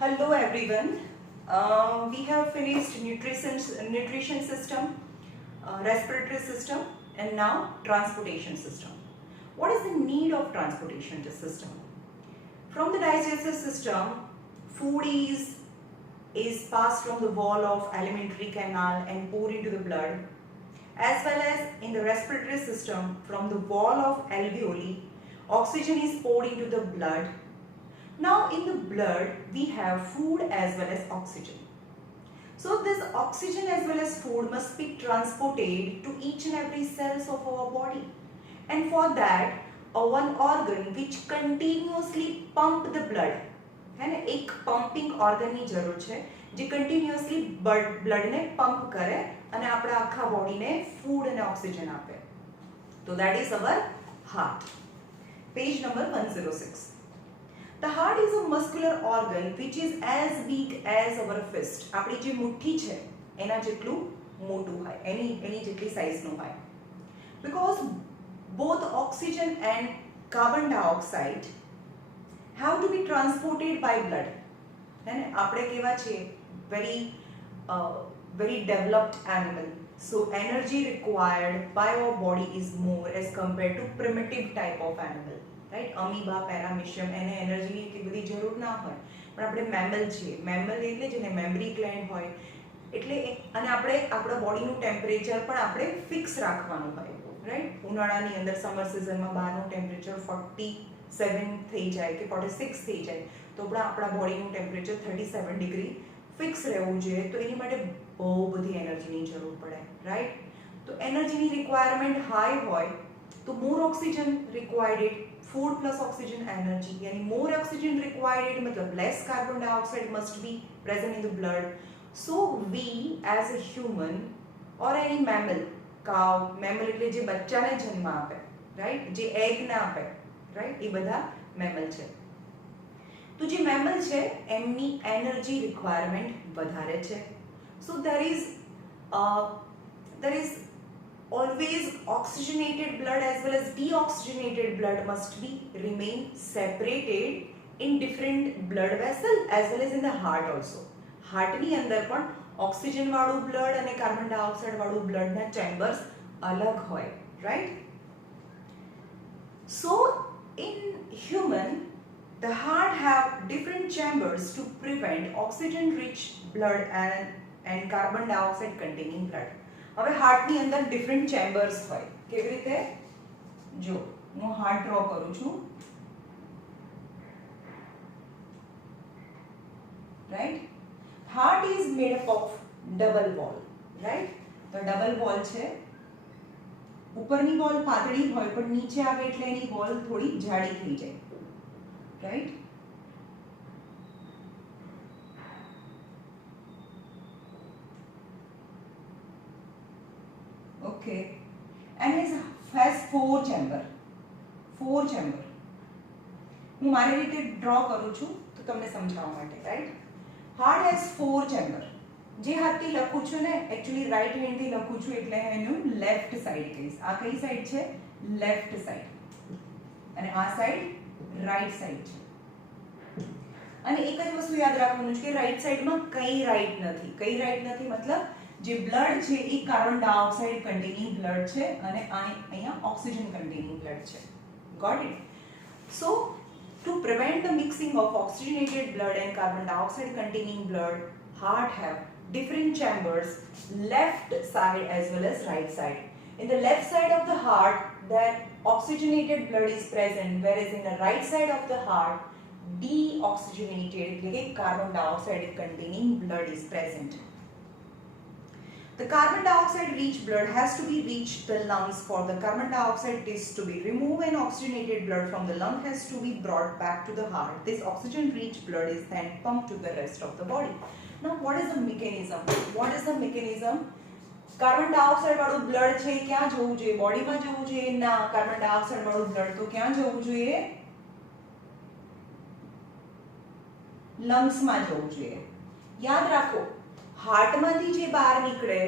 Hello everyone. We have finished nutrition system, respiratory system, and now transportation system. What is the need of transportation system? From the digestive system, food is passed from the wall of alimentary canal and poured into the blood, as well as in the respiratory system, from the wall of alveoli, oxygen is poured into the blood. Now in the blood we have food as well as oxygen. So this oxygen as well as food must be transported to each and every cells of our body, and for that one organ which continuously pump the blood है ना, एक pumping ઓર્ગનની જરૂર છે જે continuously બ્લડને pump કરે અને આપણા આખા બોડીને ફૂડ અને ઓક્સિજન આપે. તો that is our heart. Page number 106. The heart is a muscular organ which is as big as our fist. આપણી જે મુઠ્ઠી છે એના જેટલું મોટું હોય, એની જેટલી સાઇઝનું હોય. Because both oxygen and carbon dioxide have to be transported by blood. है ना, આપણે કેવા છીએ very developed animal. So energy required by our body is more as compared to primitive type of animal. Right, amoeba, paramecium, એને એનર્જીની એટલી બધી જરૂર ના હોય, પણ આપણે મેમલ છીએ. મેમલ એટલે જેને મેમરી ગ્લેન્ડ હોય, એટલે અને આપણે આપણા બોડીનું ટેમ્પરેચર પણ આપણે ફિક્સ રાખવાનું હોય. રાઈટ, ઉનાળાની અંદર સમર સિઝનમાં બહારનું ટેમ્પરેચર 47 થઈ જાય કે 46 થઈ જાય, તો પણ આપણા બોડીનું ટેમ્પરેચર 37 ડિગ્રી ફિક્સ રહેવું જોઈએ. તો એની માટે બહુ બધી એનર્જીની જરૂર પડે. રાઈટ, તો એનર્જીની રિક્વાયરમેન્ટ હાઈ હોય તો more oxygen required. Food plus oxygen energy, yani more oxygen required matlab less carbon dioxide must be present in the blood. So we as a human or any mammal, cow, mammal એટલે જે બચ્ચાને જન્મ આપે, right, જે egg ના આપે, right, એ બધા mammal છે. તો જે મેમલ છે એમની એનર્જી રિક્વાયરમેન્ટ વધારે છે. So there is always oxygenated blood as well as deoxygenated blood must be remain separated in different blood vessel as well as in the heart also. Heart ની અંદર પણ ઓક્સિજન વાળું blood અને carbon dioxide વાળું બ્લડના chambers અલગ હોય, right. So in human the heart have different chambers to prevent oxygen rich blood and carbon dioxide containing blood. હવે હાર્ટની અંદર ડિફરન્ટ ચેમ્બર્સ હોય. કેવી રીતે? જો હું હાર્ટ ડ્રો કરું છું, right. Heart is made up of double wall, right. તો ડબલ વોલ છે, ઉપરની વોલ પાતળી હોય પણ નીચે આવે એટલે એની વોલ થોડી જાડી થઈ જાય, right. Okay, and it has four chamber. હું મારી રીતે ડ્રો કરું છું તો તમને સમજાવવા માટે, રાઈટ. Heart has 4 chamber. જે હાથથી લખું છું ને, એકચ્યુઅલી રાઈટ હેન્ડથી લખું છું એટલે એનું લેફ્ટ સાઈડ કહીશ. આ કઈ સાઈડ છે? Left side. અને આ સાઈડ રાઈટ સાઈડ છે. અને એક જ વસ્તુ યાદ રાખવાનું છે કે રાઈટ સાઈડમાં કઈ રાઈટ નથી. કઈ રાઈટ નથી મતલબ જે બ્લડ છે એ કાર્બન ડાયોક્સાઇડ કન્ટેનિંગ બ્લડ છે અને અહીંયા ઓક્સિજન કન્ટેનિંગ બ્લડ છે. Got it? So to prevent the mixing of oxygenated blood and carbon dioxide containing blood, heart have different chambers, left side as well as right side. In the left side of the heart that oxygenated blood is present, whereas in the right side of the heart deoxygenated carbon dioxide containing blood is present. The carbon dioxide rich blood has to be reached the lungs for the carbon dioxide test to be removed, and oxygenated blood from the lung has to be brought back to the heart. This oxygen rich blood is then pumped to the rest of the body. Now what is the mechanism? Carbon dioxide વાળું blood છે ક્યાં જવું જોઈએ? બોડીમાં જવું જોઈએ? ના, carbon dioxide વાળું બ્લડ તો ક્યાં જવું જોઈએ? લંગ્સમાં જવું જોઈએ. યાદ રાખો, હાર્ટમાંથી જે બહાર નીકળે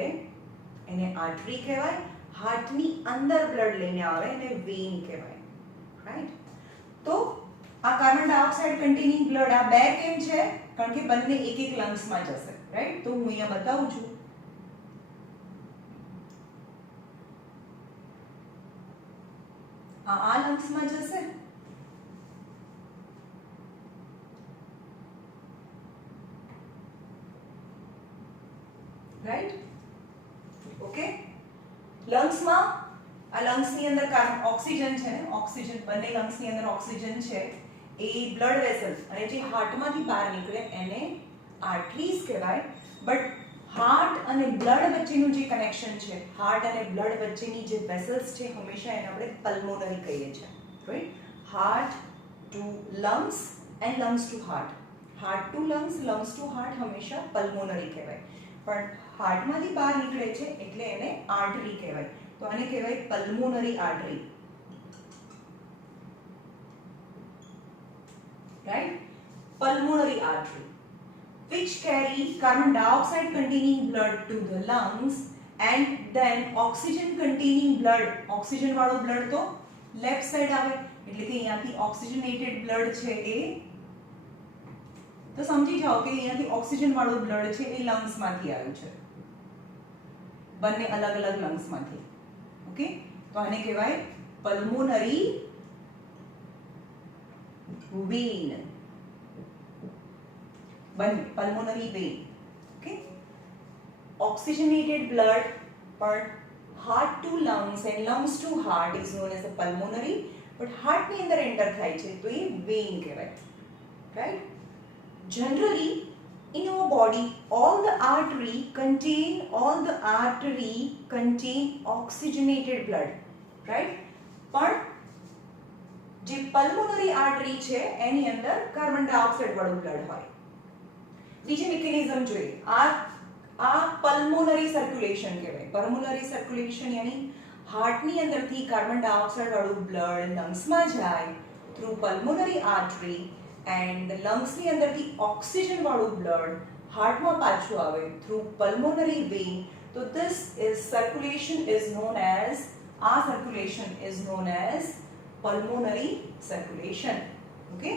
એને આર્ટરી કહેવાય. હાર્ટની અંદર બ્લડ લઈને આવે એને વેઇન કહેવાય, રાઈટ. તો આ કાર્બન ડાયોક્સાઇડ કન્ટેનિંગ બ્લડ આ બે કેમ છે? કારણ કે બંને એક એક લંગ્સમાં જશે, રાઈટ? તો હું અહીંયા બતાવું છું. આ લંગ્સમાં જશે, રાઈટ? ઓકે, લંગ્સમાં આ લંગ્સની અંદર ઓક્સિજન છે ને, ઓક્સિજન બંને લંગ્સની અંદર ઓક્સિજન છે, એ બ્લડ વેસલ અને જે હાર્ટમાંથી બહાર નીકળે એને આર્ટરીઝ કહેવાય. બટ હાર્ટ અને બ્લડ વચ્ચેનું જે કનેક્શન છે, હાર્ટ અને બ્લડ વચ્ચેની જે વેસલ્સ છે, હંમેશા એને આપણે પલ્મોનરી કહીએ છીએ, right? Heart to lungs and lungs to heart, heart to lungs, lungs to heart હંમેશા પલ્મોનરી કહેવાય. પણ હાર્ટમાંથી બહાર નીકળે છે એટલે એને આર્ટરી કહેવાય. તો આને કહેવાય pulmonary artery, right? Pulmonary artery which carry carbon dioxide containing blood to the lungs and then oxygen containing blood, oxygen વાળો blood તો લેફ્ટ સાઈડ આવે, એટલે કે અહીંયાથી ઓક્સિજનેટેડ બ્લડ છે એ, તો સમજી જાઓ કે અહીંયાથી ઓક્સિજન વાળું બ્લડ છે એ લંગ્સ માંથી આવ્યું છે, બંને અલગ અલગ લંગ્સ માંથી. ઓકે, તો આને કહેવાય પલ્મોનરી વેન, બંને pulmonary vein. Okay, oxygenated blood પણ heart to lungs and lungs to heart is known as a pulmonary, but હાર્ટની અંદર એન્ટર થાય છે તો એ વેન કહેવાય, right? Generally, in our body, all the artery contain oxygenated blood, right? પણ જે પલ્મોનરી આર્ટરી છે એની અંદર કાર્બન ડાયોક્સાઇડ વાળું બ્લડ હોય. બીજી મિકેનિઝમ જોઈએ, આ પલ્મોનરી સર્ક્યુલેશન કહેવાય. પલ્મોનરી સર્ક્યુલેશન યાની હાર્ટની અંદરથી કાર્બન ડાયોક્સાઇડ વાળું બ્લડ લંગ્સમાં જાય થ્રુ પલ્મોનરી આર્ટરી, એન્ડ લંગ્સની અંદરથી ઓક્સિજન વાળું બ્લડ હાર્ટમાં પાછું આવે થ્રુ પલ્મોનરી વેન. તો this is circulation is known as, આ circulation is known as pulmonary circulation. Okay,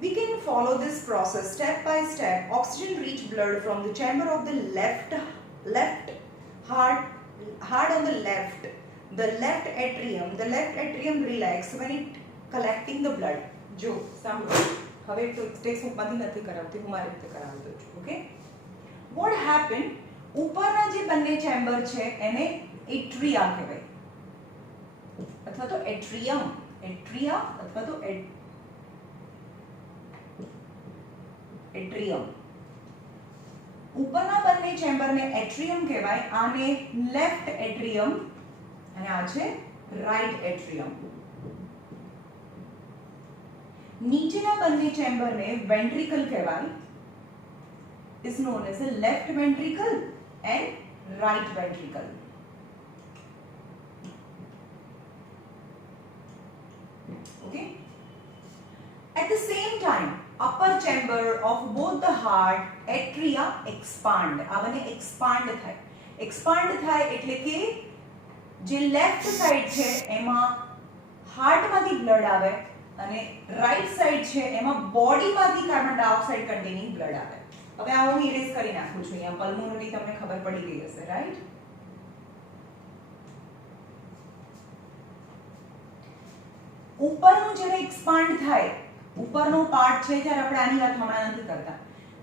we can follow this process step by step. Oxygen rich blood from the chamber of the left heart on the left atrium relax when it collecting the blood. જો સાંભળો, હવે તો text બુકમાંથી નથી કરાવતી, હું મારી રીતે કરાવી દઉં છું. ઓકે, વોટ હેપન, ઉપરના જે બંને ચેમ્બર છે એને એટ્રિયા કહેવાય, અથવા તો એટ્રિયમ, એટ્રિયા અથવા તો એટ્રિયમ. ઉપરના બંને ચેમ્બરને એટ્રિયમ કહેવાય, આને લેફ્ટ એટ્રિયમ અને આ છે રાઈટ એટ્રિયમ. નીચેના બંને ચેમ્બરને વેન્ટ્રિકલ કહેવાય, is known as a left ventricle and right ventricle. Okay, at the same time upper chamber of both the heart atria expand, આ બને expand થાય એટલે કે જે લેફ્ટ સાઈડ છે એમાં હાર્ટમાંથી બ્લડ આવે અને રાઈટ સાઈડ છે એમાં બોડીમાંથી કાર્બન ડાયોક્સાઇડ કન્ટેનિંગ બ્લડ આવે. હવે આ હું ઇરેઝ કરી નાખું છું, અહીંયા પલ્મોનરી તમને ખબર પડી ગઈ હશે, રાઈટ? ઉપરનું જ્યારે એક્સપાન્ડ થાય, ઉપરનો પાર્ટ છે, જ્યારે આપણે આની વાત હમણાં નથી કરતા,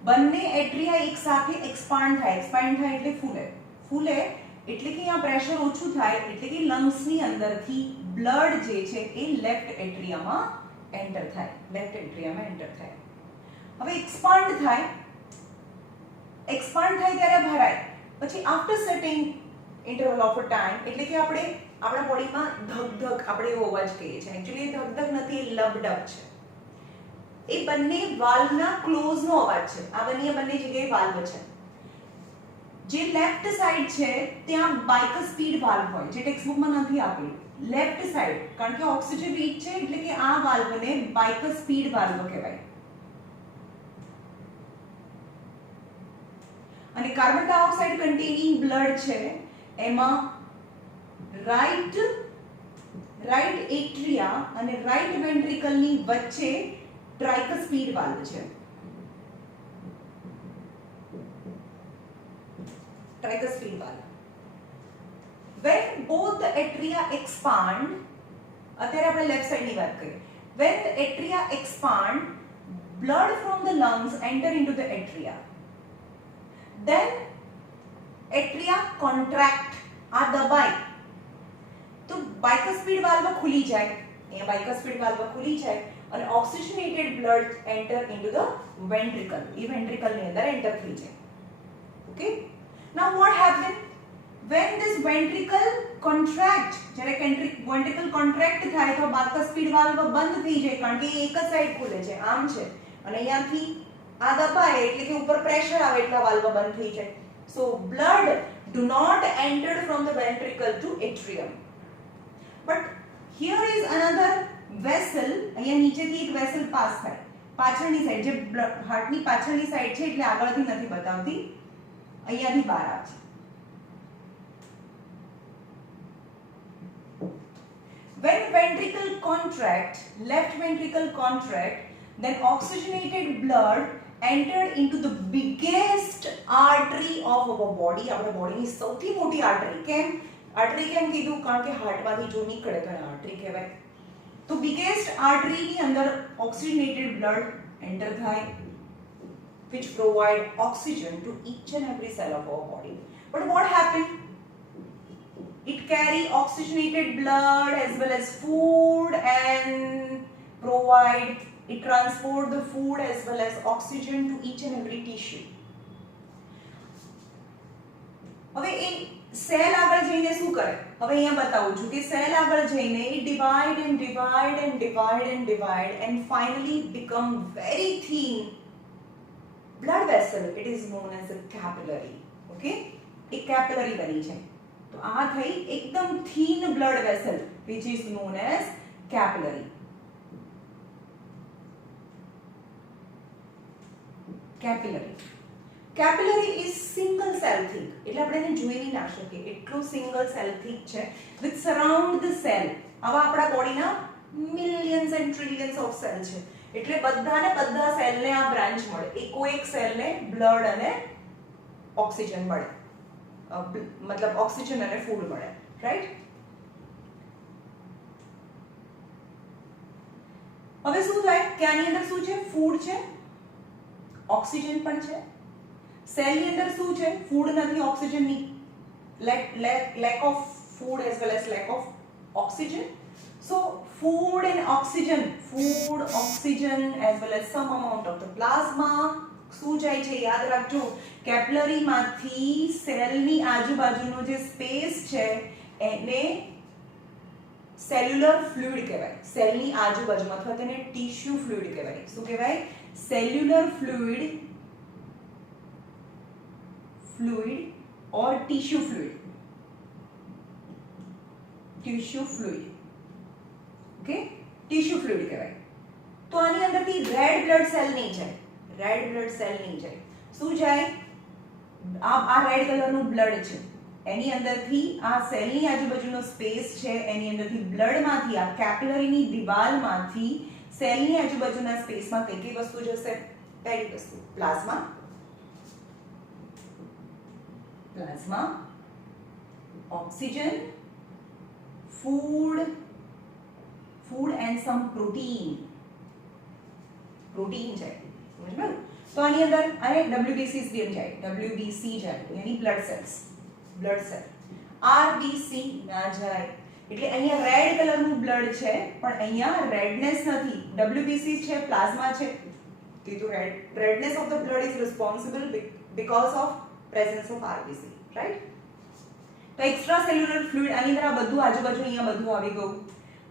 બંને એટ્રિયા એક સાથે એક્સપાન્ડ થાય એટલે ફૂલે એટલે કે અહીંયા પ્રેશર ઓછું થાય એટલે કે લંગ્સની અંદરથી બ્લડ જે છે એ લેફ્ટ એટ્રિયામાં એન્ટર થાય. હવે એક્સપાન્ડ થાય ત્યારે ભરાય, પછી after certain interval of a time એટલે કે આપણે આપણા બોડીમાં ધક આપણે એવો અવાજ કહીએ છીએ, એકચ્યુઅલી ધક નથી, એ લબડબ છે. એ બંને વાલ્વના ક્લોઝનો અવાજ છે. આ બંને જગ્યાએ વાલ્વ છે. જે લેફ્ટ સાઈડ છે ત્યાં બાયકસ્પીડ વાલ્વ હોય, જે ટેક્સ્ટ બુકમાં નથી આપેલું. લેફ્ટ સાઈડ કારણ કે ઓક્સિજન રીચ છે એટલે કે આ વાલ્વને બાયકસ્પીડ વાલ્વ કહેવાય. અને કાર્બન ડાયોક્સાઇડ કન્ટેનિંગ બ્લડ છે એમાં રાઈટ રાઈટ એટ્રિયા અને રાઈટ વેન્ટ્રિકલની વચ્ચે ટ્રાઇકસ્પીડ વાલ્વ છે. Tricuspid valve. When both the atria expand, અત્યારે આપણે લેફ્ટ સાઈડ ની વાત કરીએ. When the atria expand, blood from the lungs enter into the atria. Then atria contract. આ દબાય તો bicuspid valve ખુલી જાય. અહીંયા bicuspid valve ખુલી જાય અને oxygenated blood enter into the ventricle. A ventricle ની અંદર enter થઈ જાય. Okay? Now what happens when this ventricle contract, જ્યારે ventricle contract થાય તો bicuspid valve બંધ થઈ જાય કારણ કે એક જ સાઈડ ખુલે છે, આમ છે, અને અહીંયાથી આ દબાય એટલે કે ઉપર પ્રેશર આવે એટલે વાલ્વ બંધ થઈ જાય. So blood do not enter from the ventricle to atrium. But here is another vessel. અહીંયા નીચેથી એક વેસલ પાસ થાય પાછળની સાઈડ, જે હાર્ટની પાછળની સાઈડ છે એટલે આગળથી નથી બતાવતી, અહીંયાથી બહાર આવે છે. When ventricle contract, left ventricle contract, then oxygenated blood entered into the biggest artery of our body. આપણા બોડીની સૌથી મોટી આર્ટરી. કેમ આર્ટરી કેમ કીધું? કારણ કે હાર્ટમાંથી જો નીકળે તો એને આર્ટરી કહેવાય. તો biggest artery ની અંદર oxygenated blood enter થાય, which provide oxygen to each and every cell of our body. But what happened? It carry oxygenated blood as well as food and it transport the food as well as oxygen to each and every tissue. હવે એ cell આગળ જઈને શું કરે? હવે અહીંયા બતાવું છું કે સેલ આગળ જઈને it divide and finally become very thin blood vessel. It is known as a capillary. Okay? એક capillary બની છે. તો આ થઈ એકદમ thin blood vessel which is known as capillary. Capillary is single cell thick. એટલે આપણે એને જોઈ નહીં ના શકીએ એટલું single cell thick છે which surround the cell. આવા આપણા બોડીના millions and trillions of cells છે. એટલે બધાને બધા સેલને આ બ્રાન્ચ મળે. એક સેલને બ્લડ અને ઓક્સિજન મળે, મતલબ ઓક્સિજન અને ફૂડ મળે, રાઈટ? હવે શું થાય કે આની અંદર શું છે? ફૂડ છે, ઓક્સિજન પણ છે. સેલની અંદર શું છે? ફૂડ નથી, ઓક્સિજન ની lack of food as well as lack of oxygen. So food and oxygen as well as some amount of the plasma શું જાય છે? યાદ રાખજો, કેપિલરી માંથી સેલની આજુબાજુનો જે સ્પેસ છે એને સેલ્યુલર ફ્લુઇડ કહેવાય. સેલની આજુબાજુમાં અથવા તેને ટિશ્યુ ફ્લુઇડ કહેવાય. શું કહેવાય? Cellular fluid or tissue fluid. Okay, tissue fluid કહેવાય. તો આની અંદરથી રેડ બ્લડ સેલ નહીં જાય. શું જાય? આ રેડ કલરનું બ્લડ છે, એની અંદરથી આ સેલની આજુબાજુનો સ્પેસ છે, એની અંદરથી બ્લડમાંથી આ કેપિલરીની દિવાલમાંથી સેલની આજુબાજુના સ્પેસમાં કઈ કઈ વસ્તુ જશે? પહેલી વસ્તુ plasma, oxygen, food and sum protein જાય. સમજ્યું? તો આની અંદર અને WBC જાય, યાની બ્લડ સેલ. RBC ના જાય. એટલે અહીંયા રેડ કલરનું બ્લડ છે પણ અહીંયા રેડનેસ નથી. WBC છે, પ્લાઝમા છે. કીધું redness of the blood is responsible because of presence of RBC, right? તો એક્સ્ટ્રા સેલ્યુલર ફ્લુઇડ આની અંદર આ બધું આજુબાજુ અહીંયા બધું આવી ગયું.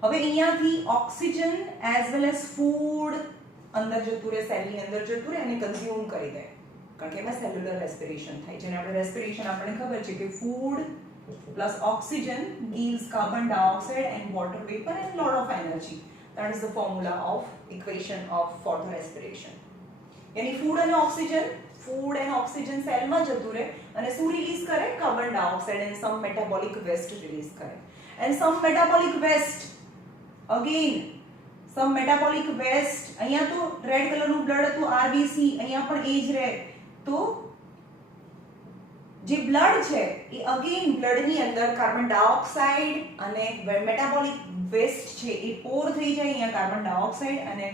હવે અહીંયાથી oxygen as well as food અંદર જતું રહે, સેલની અંદર જતું રહે અને કન્ઝ્યુમ કરી દે. કારણ કે એમાં સેલ્યુલર રેસ્પિરેશન થાય. જેને આપણે રેસ્પિરેશન આપણને ખબર છે કે food plus oxygen gives carbon dioxide and water vapor and lot of energy. That is the formula of equation for the respiration. यानी food and oxygen cell માં જતું રહે અને શું રિલીઝ કરે? Carbon dioxide and some metabolic waste release કરે. And some metabolic waste again some metabolic waste, અહીંયા તો રેડ કલરનું બ્લડ હતું આરબીસી, અહીંયા પણ એ જ રહે. તો જે બ્લડ છે એ અગેન બ્લડની અંદર કાર્બન ડાયોક્સાઇડ અને મેટાબોલિક વેસ્ટ છે એ પોર થઈ જાય. અહીંયા કાર્બન ડાયોક્સાઇડ અને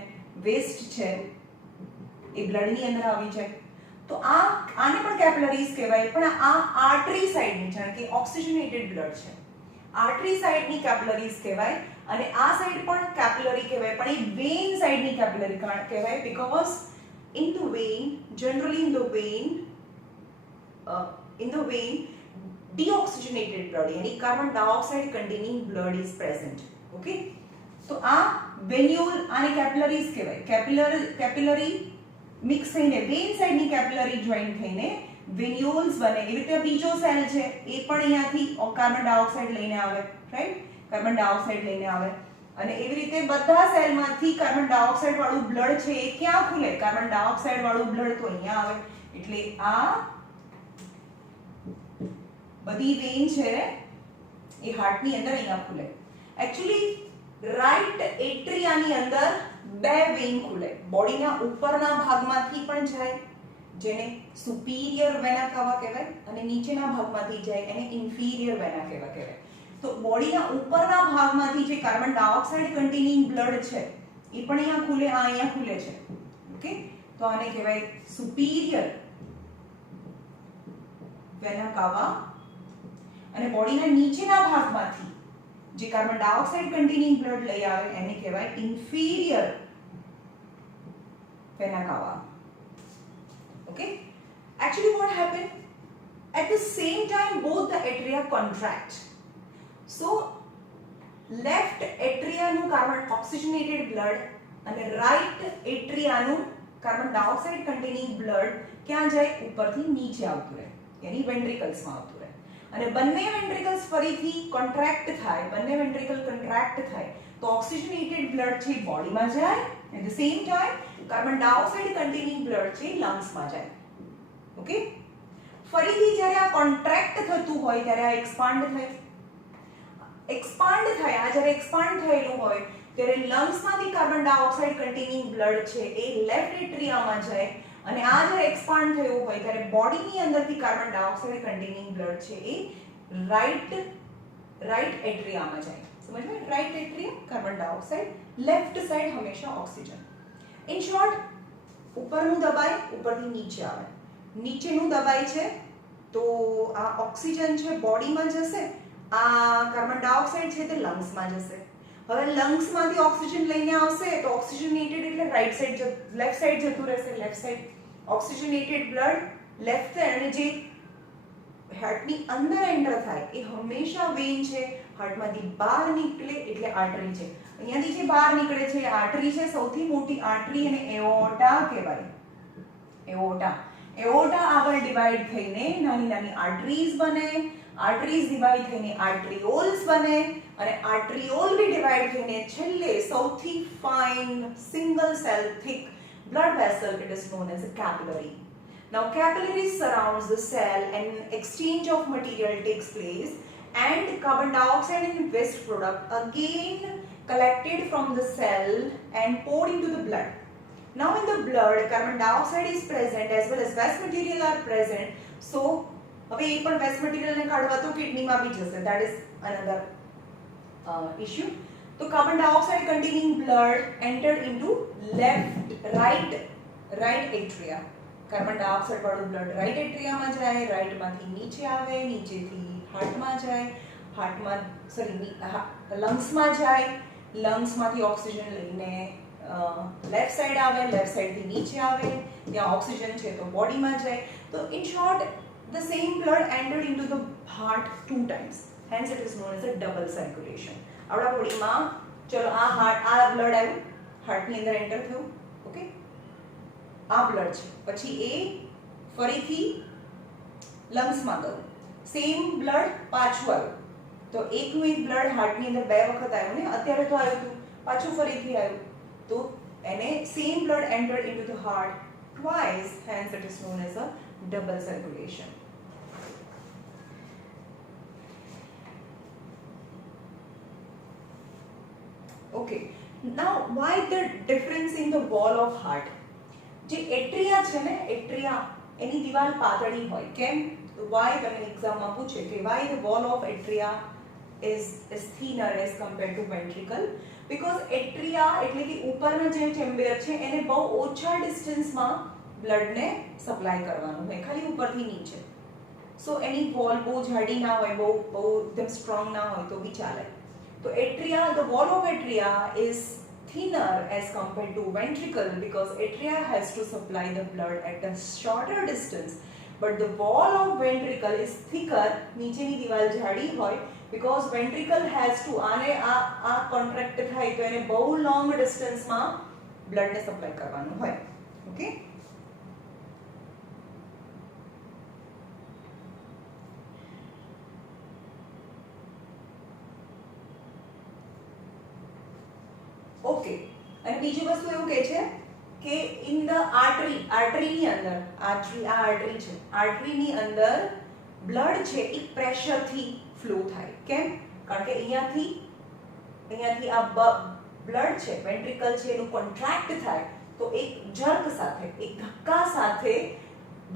વેસ્ટ છે એ બ્લડની અંદર આવી જાય. તો આને પણ કેપિલરીઝ કહેવાય, પણ આ આર્ટરી સાઇડની, જાણે કે ઓક્સિજનેટેડ બ્લડ છે, આર્ટરી સાઇડની કેપિલરીઝ કહેવાય. અને આ સાઇડ પણ કેપિલરી કહેવાય, પણ એ વેન સાઇડની કેપિલરી કહેવાય, because in the vein, generally in the vein deoxygenated blood यानी carbon dioxide containing blood is present. Okay, તો આ વેન્યુલ આને કેપિલરીઝ કહેવાય. કેપિલરી મિક્સ થઈને વેન સાઇડની કેપિલરી જોઈન થઈને વેન્યુલ્સ બને. એવી રીતે બીજો સેલ છે એ પણ અહીંયાથી કાર્બન ડાયોક્સાઇડ લઈને આવે, રાઈટ, કાર્બન ડાયોક્સાઇડ લઈને આવે. અને એવી રીતે બધા સેલમાંથી કાર્બન ડાયોક્સાઇડ વાળું બ્લડ છે એ ક્યાં ખુલે? કાર્બન ડાયોક્સાઇડ વાળું બ્લડ તો અહીંયા આવે. એટલે આ બધી વેન છે એ હાર્ટની અંદર અહીંયા ખુલે. એકચ્યુઅલી રાઈટ એટ્રિયાની અંદર બે વેન ખુલે. બોડીના ઉપરના ભાગમાંથી પણ જાય, જેને સુપીરિયર વેના કાવા કહેવાય, અને નીચેના ભાગમાંથી જાય એને ઇન્ફીરિયર વેના કાવા કહેવાય. તો બોડીના ઉપરના ભાગમાંથી જે કાર્બન ડાયોક્સાઇડ કન્ટેનિંગ બ્લડ છે એ પણ અહીંયા ખુલે, આ અહીંયા ખુલે છે. ઓકે, તો આને કહેવાય સુપીરિયર વેના કાવા. અને બોડીના નીચેના ભાગમાંથી જે કાર્બન ડાયોક્સાઇડ કન્ટેનિંગ બ્લડ લઈ આવે એને કહેવાય ઇન્ફીરિયર વેના કાવા. Okay, actually what happened at the same time both the atria contract. So left atria નું કાર્બન ઓક્સિજનેટેડ બ્લડ અને રાઈટ એટ્રિયા નું કાર્બન ડાયોક્સાઇડ કન્ટેનિંગ બ્લડ ક્યાં જાય? ઉપરથી નીચે આવતું રહે, યાની વેન્ટ્રિકલ્સ માં આવતું રહે. અને બંને વેન્ટ્રિકલ્સ ફરીથી કોન્ટ્રાક્ટ થાય, બંને વેન્ટ્રિકલ કોન્ટ્રાક્ટ થાય તો ઓક્સિજનેટેડ બ્લડ છે બોડીમાં જાય, at the same time carbon dioxide containing blood છે લંગ્સમાં જાય. ઓકે, ફરીથી જ્યારે આ કોન્ટ્રાક્ટ થતું હોય ત્યારે આ એક્સપાન્ડ થાય. આ જ્યારે એક્સપાન્ડ થયેલું હોય ત્યારે લંગ્સમાંથી કાર્બન ડાયોક્સાઇડ કન્ટેનિંગ બ્લડ છે એ લેફ્ટ એટ્રિયામાં જાય. અને આ જ્યારે એક્સપાન્ડ થયું હોય ત્યારે બોડીની અંદરથી કાર્બન ડાયોક્સાઇડ કન્ટેનિંગ બ્લડ છે એ રાઈટ એટ્રિયામાં જાય. સમજ્યું? Right એટ્રિયા carbon dioxide, left side હંમેશા ઓક્સિજન. ઇન શોર્ટ, ઉપરનું દબાય ઉપરથી નીચે આવે, નીચેનું દબાય છે તો આ ઓક્સિજન છે બોડીમાં જશે, આ કાર્બન ડાયોક્સાઇડ છે તે લંગ્સમાં જશે. હવે લંગ્સમાંથી ઓક્સિજન લઈને આવશે તો ઓક્સિજનેટેડ એટલે રાઈટ સાઈડ લેફ્ટ સાઈડ જતું રહેશે. Left side oxygenated blood left side, અને જે હાર્ટની અંદર એન્ટર થાય એ હંમેશા વેન છે, હાર્ટમાંથી બહાર નીકળે એટલે આર્ટરી છે. અહીંયાથી જે બહાર નીકળે છે આર્ટરી છે, સૌથી મોટી આર્ટરી, અને એઓર્ટા કહેવાય. એઓર્ટા આગળ ડિવાઈડ થઈને નાની નાની આર્ટરીઝ બને, આર્ટરીઝ ડિવાઈડ થઈને આર્ટરીઓલ્સ બને, અને આર્ટરીઓલ બી ડિવાઈડ થઈને છેલ્લે સૌથી fine single cell thick blood vessel, it is known as a capillary. Now capillaries surrounds the cell and exchange of material takes place, and carbon dioxide and waste product again collected from the cell and poured into the blood. Now in the blood carbon dioxide is present as well as waste material are present. So હવે એ પણ waste material ને કાઢવા તો કિડનીમાં બી જશે, that is another issue. So carbon dioxide containing blood entered into right atria. Carbon dioxide વાળું blood right એટ્રિયામાં જાય, રાઈટમાંથી નીચે આવે, નીચેથી હાર્ટમાં જાય, હાર્ટમાં લંગ્સમાં જાય, લંગ્સમાંથી ઓક્સિજન લઈને લેફ્ટ સાઈડ આવે, લેફ્ટ સાઈડથી નીચે આવે, ત્યાં ઓક્સિજન છે તો બોડીમાં જાય. તો in short the same blood entered into the heart 2 times, hence it is known as a double circulation. આપણા બોડીમાં ચલો આ બ્લડ આવ્યું, હાર્ટની અંદર એન્ટર થયું, ઓકે, આ બ્લડ છે, પછી એ ફરીથી લંગ્સમાં ગયું, સેમ બ્લડ પાછું આવ્યું. તો એકનું એક બ્લડ હાર્ટની અંદર 2 વખત આવ્યું ને, અત્યારે તો આવ્યું હતું, પાછું ફરીથી આવ્યું, તો એને same blood entered into the heart twice, hence it is known as a double circulation. Okay, now why the difference in the wall of heart? જે એટ્રિયા છે ને, એટ્રિયા એની દિવાલ પાતળી હોય, કેમ? તો why તમને એક્ઝામમાં પૂછે કે why the wall of atria is thinner as compared to ventricle? because atria એટલે કે ઉપરના જે ચેમ્બર છે એને બહુ ઓછા ડિસ્ટન્સમાં બ્લડ ને સપ્લાય કરવાનું હોય, ખાલી ઉપરથી નીચે. સો એની વોલ બહુ જાડી ના હોય, બહુ એકદમ સ્ટ્રોંગ ના હોય તો બી ચાલે. તો atria, the wall of atria is thinner as compared to ventricle because atria has to supply the blood at a shorter distance, but the wall of ventricle is thicker, નીચેની દિવાલ જાડી હોય because ventricle has to આને આ contract થાય તો એને બહુ long distance માં blood ને supply કરવાનું હોય. Okay, okay. અને બીજી વસ્તુ એવું કહે છે કે ઇન ધ આર્ટરીની અંદર, આર્ટરી છે, આર્ટરીની અંદર બ્લડ છે એ પ્રેશરથી ફ્લો થાય. કેમ? કારણ કે અહીંયાથી આ બ્લડ છે, વેન્ટ્રિકલ છે, એનું કોન્ટ્રાક્ટ થાય તો એક જર્ક સાથે, એક ધક્કા સાથે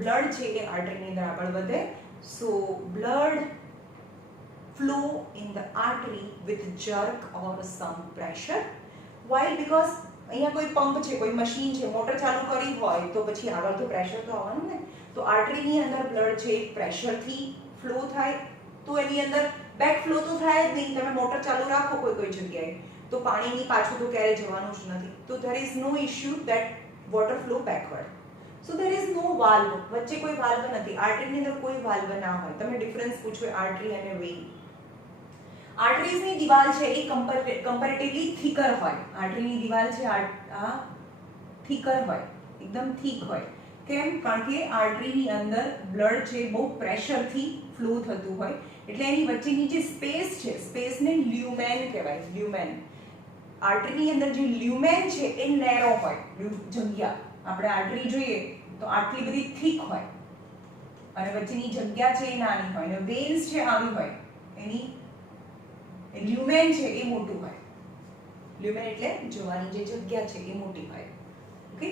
બ્લડ છે એ આર્ટરીની અંદર આગળ વધે. સો blood flow in the artery with jerk or some pressure. Why? because અહીંયા કોઈ પંપ છે, કોઈ મશીન છે, મોટર ચાલુ કરી હોય તો પછી આગળ તો પ્રેશર તો આવવાનું ને. તો આર્ટરીની અંદર બ્લડ છે પ્રેશરથી ફ્લો થાય તો એની અંદર બેક ફ્લો તો થાય જ નહીં. તમે મોટર ચાલુ રાખો કોઈ જગ્યાએ તો પાણીની પાછું તો ક્યારે જવાનું જ નથી. તો there is no issue that water flow backward. so there is no valve, વચ્ચે કોઈ વાલ્વ નથી, આર્ટરીની અંદર કોઈ વાલ્વ ના હોય. તમે ડિફરન્સ પૂછો આર્ટરી અને વેઇન. આર્ટરીઝની દિવાલ છે એ કમ્પેરેટિવલી થીકર હોય. આર્ટરીની દિવાલ છે આ થીકર હોય, એકદમ થીક હોય. કેમ? કારણ કે આર્ટરીની અંદર બ્લડ છે બહુ પ્રેશરથી ફ્લો થતું હોય એટલે એની વચ્ચેની જે સ્પેસ છે, સ્પેસને લ્યુમેન કહેવાય. લ્યુમેન, આર્ટરીની અંદર જે લ્યુમેન છે એ નેરો હોય, જગ્યા. આપણે આર્ટરી જોઈએ તો આટલી બધી થીક હોય અને વચ્ચેની જગ્યા છે એ નાની હોય. અને વેન્સ છે આવી હોય, એની લ્યુમેન છે એ મોટું હોય. લ્યુમેન એટલે જોવાની જે જગ્યા છે એ મોટી હોય. Okay,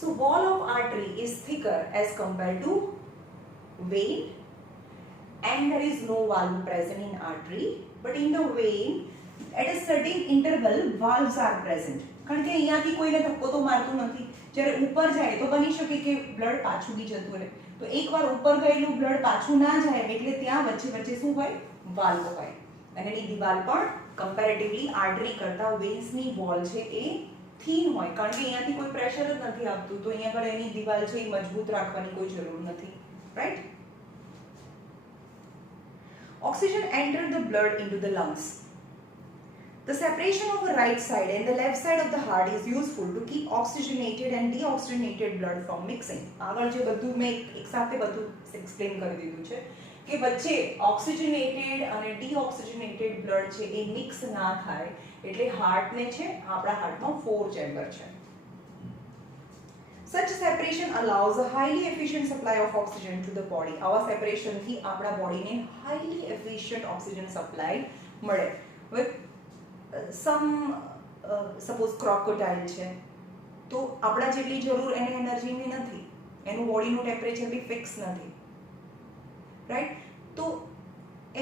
so wall of artery is thicker as compared to vein and there is no valve present in artery, but in the vein at a certain interval valves are present. કારણ કે અહીંયાથી કોઈને ધક્કો તો મારતું નથી. જ્યારે ઉપર જાય તો બની શકે કે બ્લડ પાછું બી જતું રહે. તો એકવાર ઉપર ગયેલું બ્લડ પાછું ના જાય એટલે ત્યાં વચ્ચે શું હોય? વાલ્વ હોય. અને એની દિવાલ પણ કમ્પેરેટિવલી આર્ટરી કરતા વેન્સની વોલ છે એ થીન હોય કારણ કે અહીંયાથી કોઈ પ્રેશર જ નથી આવતું. તો અહીંયા આગળ એની દિવાલ છે એ મજબૂત રાખવાની કોઈ જરૂર નથી. Right? Oxygen enter the blood into the lungs. The separation of the right side and the left side of the heart is useful to keep oxygenated and deoxygenated blood from mixing. આગળ જે બધું મેં એક સાથે બધું explain કરી દીધું છે કે વચ્ચે ઓક્સિજનેટેડ અને ડીઓક્સિજનેટેડ બ્લડ છે એ મિક્સ ના થાય એટલે હાર્ટને છે, આપણા હાર્ટમાં 4 ચેમ્બર છે. Such separation allows a highly efficient supply of oxygen to the body. આવા સેપરેશનથી આપણા બોડીને highly efficient oxygen supply મળે. With some suppose crocodile છે તો આપણા જેટલી જરૂર એને એનર્જીની નથી, એનું બોડીનું ટેમ્પરેચર બી ફિક્સ નથી. રાઈટ? તો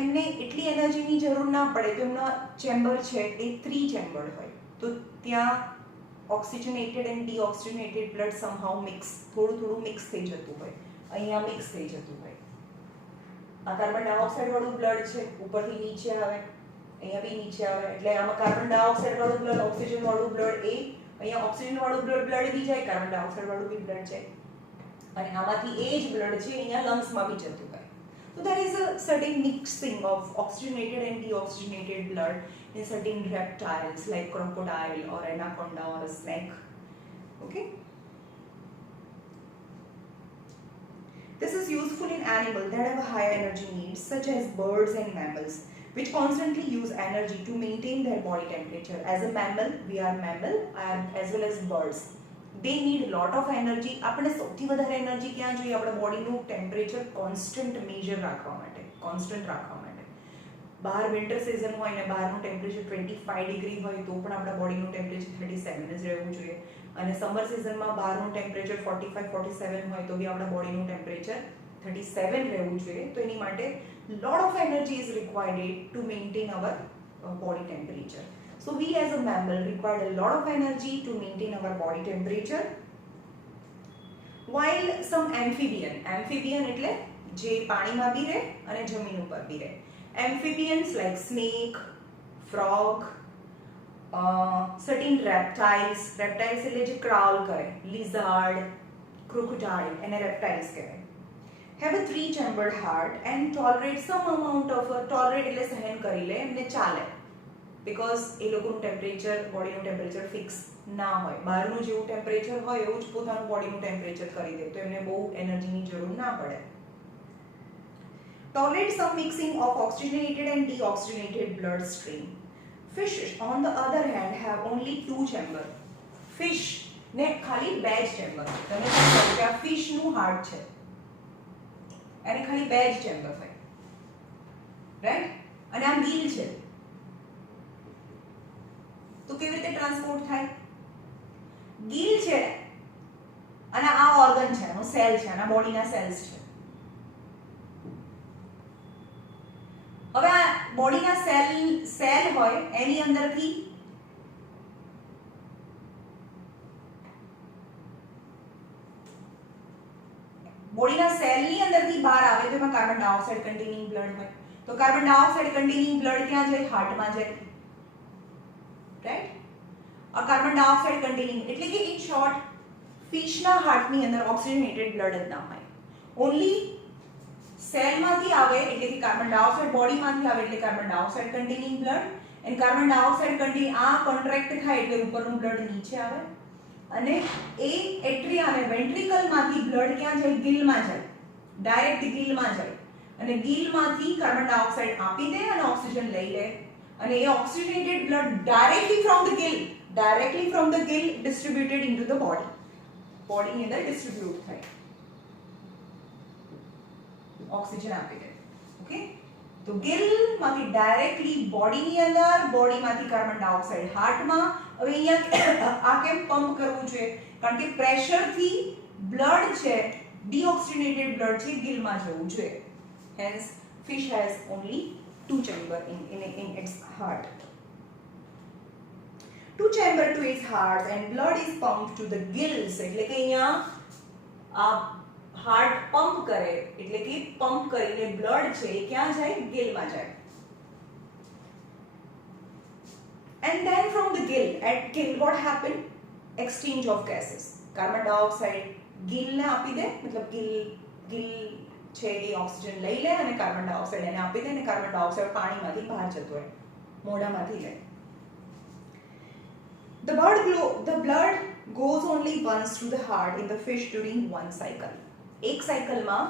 એમને એટલી એનર્જીની જરૂર ના પડે તો એમના ચેમ્બર છે એ 3 ચેમ્બર હોય. તો ત્યાં ઓક્સિજનેટેડ એન્ડ ડીઓક્સિજનેટેડ બ્લડ સમહાઉ મિક્સ, થોડું મિક્સ થઈ જતું હોય, અહીંયા મિક્સ થઈ જતું હોય. આ કાર્બન ડાયોક્સાઇડ વાળું બ્લડ છે ઉપરથી નીચે આવે, અહીંયા બી નીચે આવે એટલે આમાં કાર્બન ડાયોક્સાઇડ વાળું બ્લડ, ઓક્સિજન વાળું બ્લડ એ અહીંયા ઓક્સિજન વાળું બ્લડ બી જાય, કાર્બન ડાયોક્સાઇડ વાળું બી બ્લડ જાય અને આમાંથી એ જ બ્લડ છે અહીંયા લંગ્સમાં બી જતું હોય. So there is a certain mixing of oxygenated and deoxygenated blood in certain reptiles like crocodile or anaconda or a snake. Okay. This is useful in animals that have high energy needs such as birds and mammals which constantly use energy to maintain their body temperature. As a mammal, we are mammal and as well as birds. They need a lot of energy. આપણે સૌથી વધારે energy ક્યાં જોઈએ? આપણા બોડીનું temperature constant major રાખવા માટે, constant રાખવા માટે. બહાર વિન્ટર સિઝન હોય ને બહારનું ટેમ્પરેચર 25 ડિગ્રી હોય તો પણ આપણા બોડીનું ટેમ્પરેચર 37 જ રહેવું જોઈએ, અને સમર સિઝનમાં બહારનું ટેમ્પરેચર 45-47 હોય તો બી આપણા બોડીનું ટેમ્પરેચર 37 રહેવું જોઈએ. તો એની માટે lot of energy is required to maintain our body temperature. So we as a mammal require a lot of energy to maintain our body temperature. While some amphibian એટલે જે પાણીમાં બી રહે અને જમીન ઉપર બી રહે. Amphibians like snake, frog, certain reptiles એટલે જે crawl કરે, lizard, crocodile એને reptiles કહેવાય. Have a 3-chambered heart and tolerate some amount of tolerate એટલે સહન કરી લે, એમને ચાલે, because એ લોકોનું ટેમ્પરેચર, બોડીનું ટેમ્પરેચર ફિક્સ ના હોય. બહારનું જેવું ટેમ્પરેચર હોય એવું જ પોતાનું બોડીનું ટેમ્પરેચર કરી દે, તો એમને બહુ એનર્જીની જરૂર ના પડે. Tolerate some mixing of oxygenated and deoxygenated blood stream. Fish on the other hand have only 2 chamber. Fish ને ખાલી 2 જ ચેમ્બર. તમે સમજો કે આ ફિશ નું હાર્ટ છે, એને ખાલી 2 જ ચેમ્બર હોય, રાઈટ? અને આ ગિલ છે, તો કેવી રીતે ટ્રાન્સપોર્ટ થાય? ગિલ છે અને આ ઓર્ગન છે, એનો સેલ છે, આના બોડીના સેલ્સ છે. હવે આ બોડીના સેલ હોય એની અંદરથી બોડીના સેલની અંદરથી બહાર આવે તો એમાં કાર્બન ડાયોક્સાઇડ કન્ટેનિંગ બ્લડ હોય, તો કાર્બન ડાયોક્સાઇડ કન્ટેનિંગ બ્લડ ક્યાં જાય? હાર્ટમાં જાય, રાઈટ? આ કાર્બન ડાયોક્સાઇડ કન્ટેનિંગ એટલે કે ઇન શોર્ટ ફિશના હાર્ટની અંદર ઓક્સિજનેટેડ બ્લડ જ ના હોય. ઓન્લી સેલમાંથી આવે એટલે કે કાર્બન ડાયોક્સાઇડ, બોડીમાંથી આવે એટલે carbon dioxide containing blood, and carbon dioxide containing આ કોન્ટ્રેક્ટ થાય એટલે ઉપરનું બ્લડ નીચે આવે, અને એ એટ્રિયા અને વેન્ટ્રિકલમાંથી બ્લડ ક્યાં જાય? ગિલમાં જાય, ડાયરેક્ટ ગિલમાં જાય, અને ગિલમાંથી કાર્બન ડાયોક્સાઇડ આપી દે અને ઓક્સિજન લઈ લે, અને એ oxygenated blood directly from the gill distributed into the body, બોડીની અંદર ડિસ્ટ્રીબ્યુટ થાય, ઓક્સિજન આપી દે. ઓકે, તો ગિલમાંથી ડાયરેક્ટલી બોડીની અંદર, બોડીમાંથી કાર્બન ડાયોક્સાઇડ હાર્ટમાં. હવે અહીંયા આ કેમ પંપ કરવું જોઈએ? કારણ કે પ્રેશરથી બ્લડ છે, ડીઓક્સિજનેટેડ બ્લડ છે, ગિલમાં જવું જોઈએ. Hence fish has only 2 chamber in its heart. 2 chamber to its heart and blood is pumped to the gills. એટલે કે અહીંયા આ હાર્ટ પંપ કરે એટલે કે પંપ કરીને બ્લડ છે એ ક્યાં જાય? ગિલમાં જાય. And then from the gill, at gill what happened? Exchange of gases. Carbon dioxide gill ને આપી દે, મતલબ gill છે એ ઓક્સિજન લઈ લે અને કાર્બન ડાયોક્સાઇડ એને આપી દે, અને કાર્બન ડાયોક્સાઇડ પાણીમાંથી બહાર જતો હોય, મોઢામાંથી લે. The blood goes only once to the heart in the fish during one cycle. એક સાયકલમાં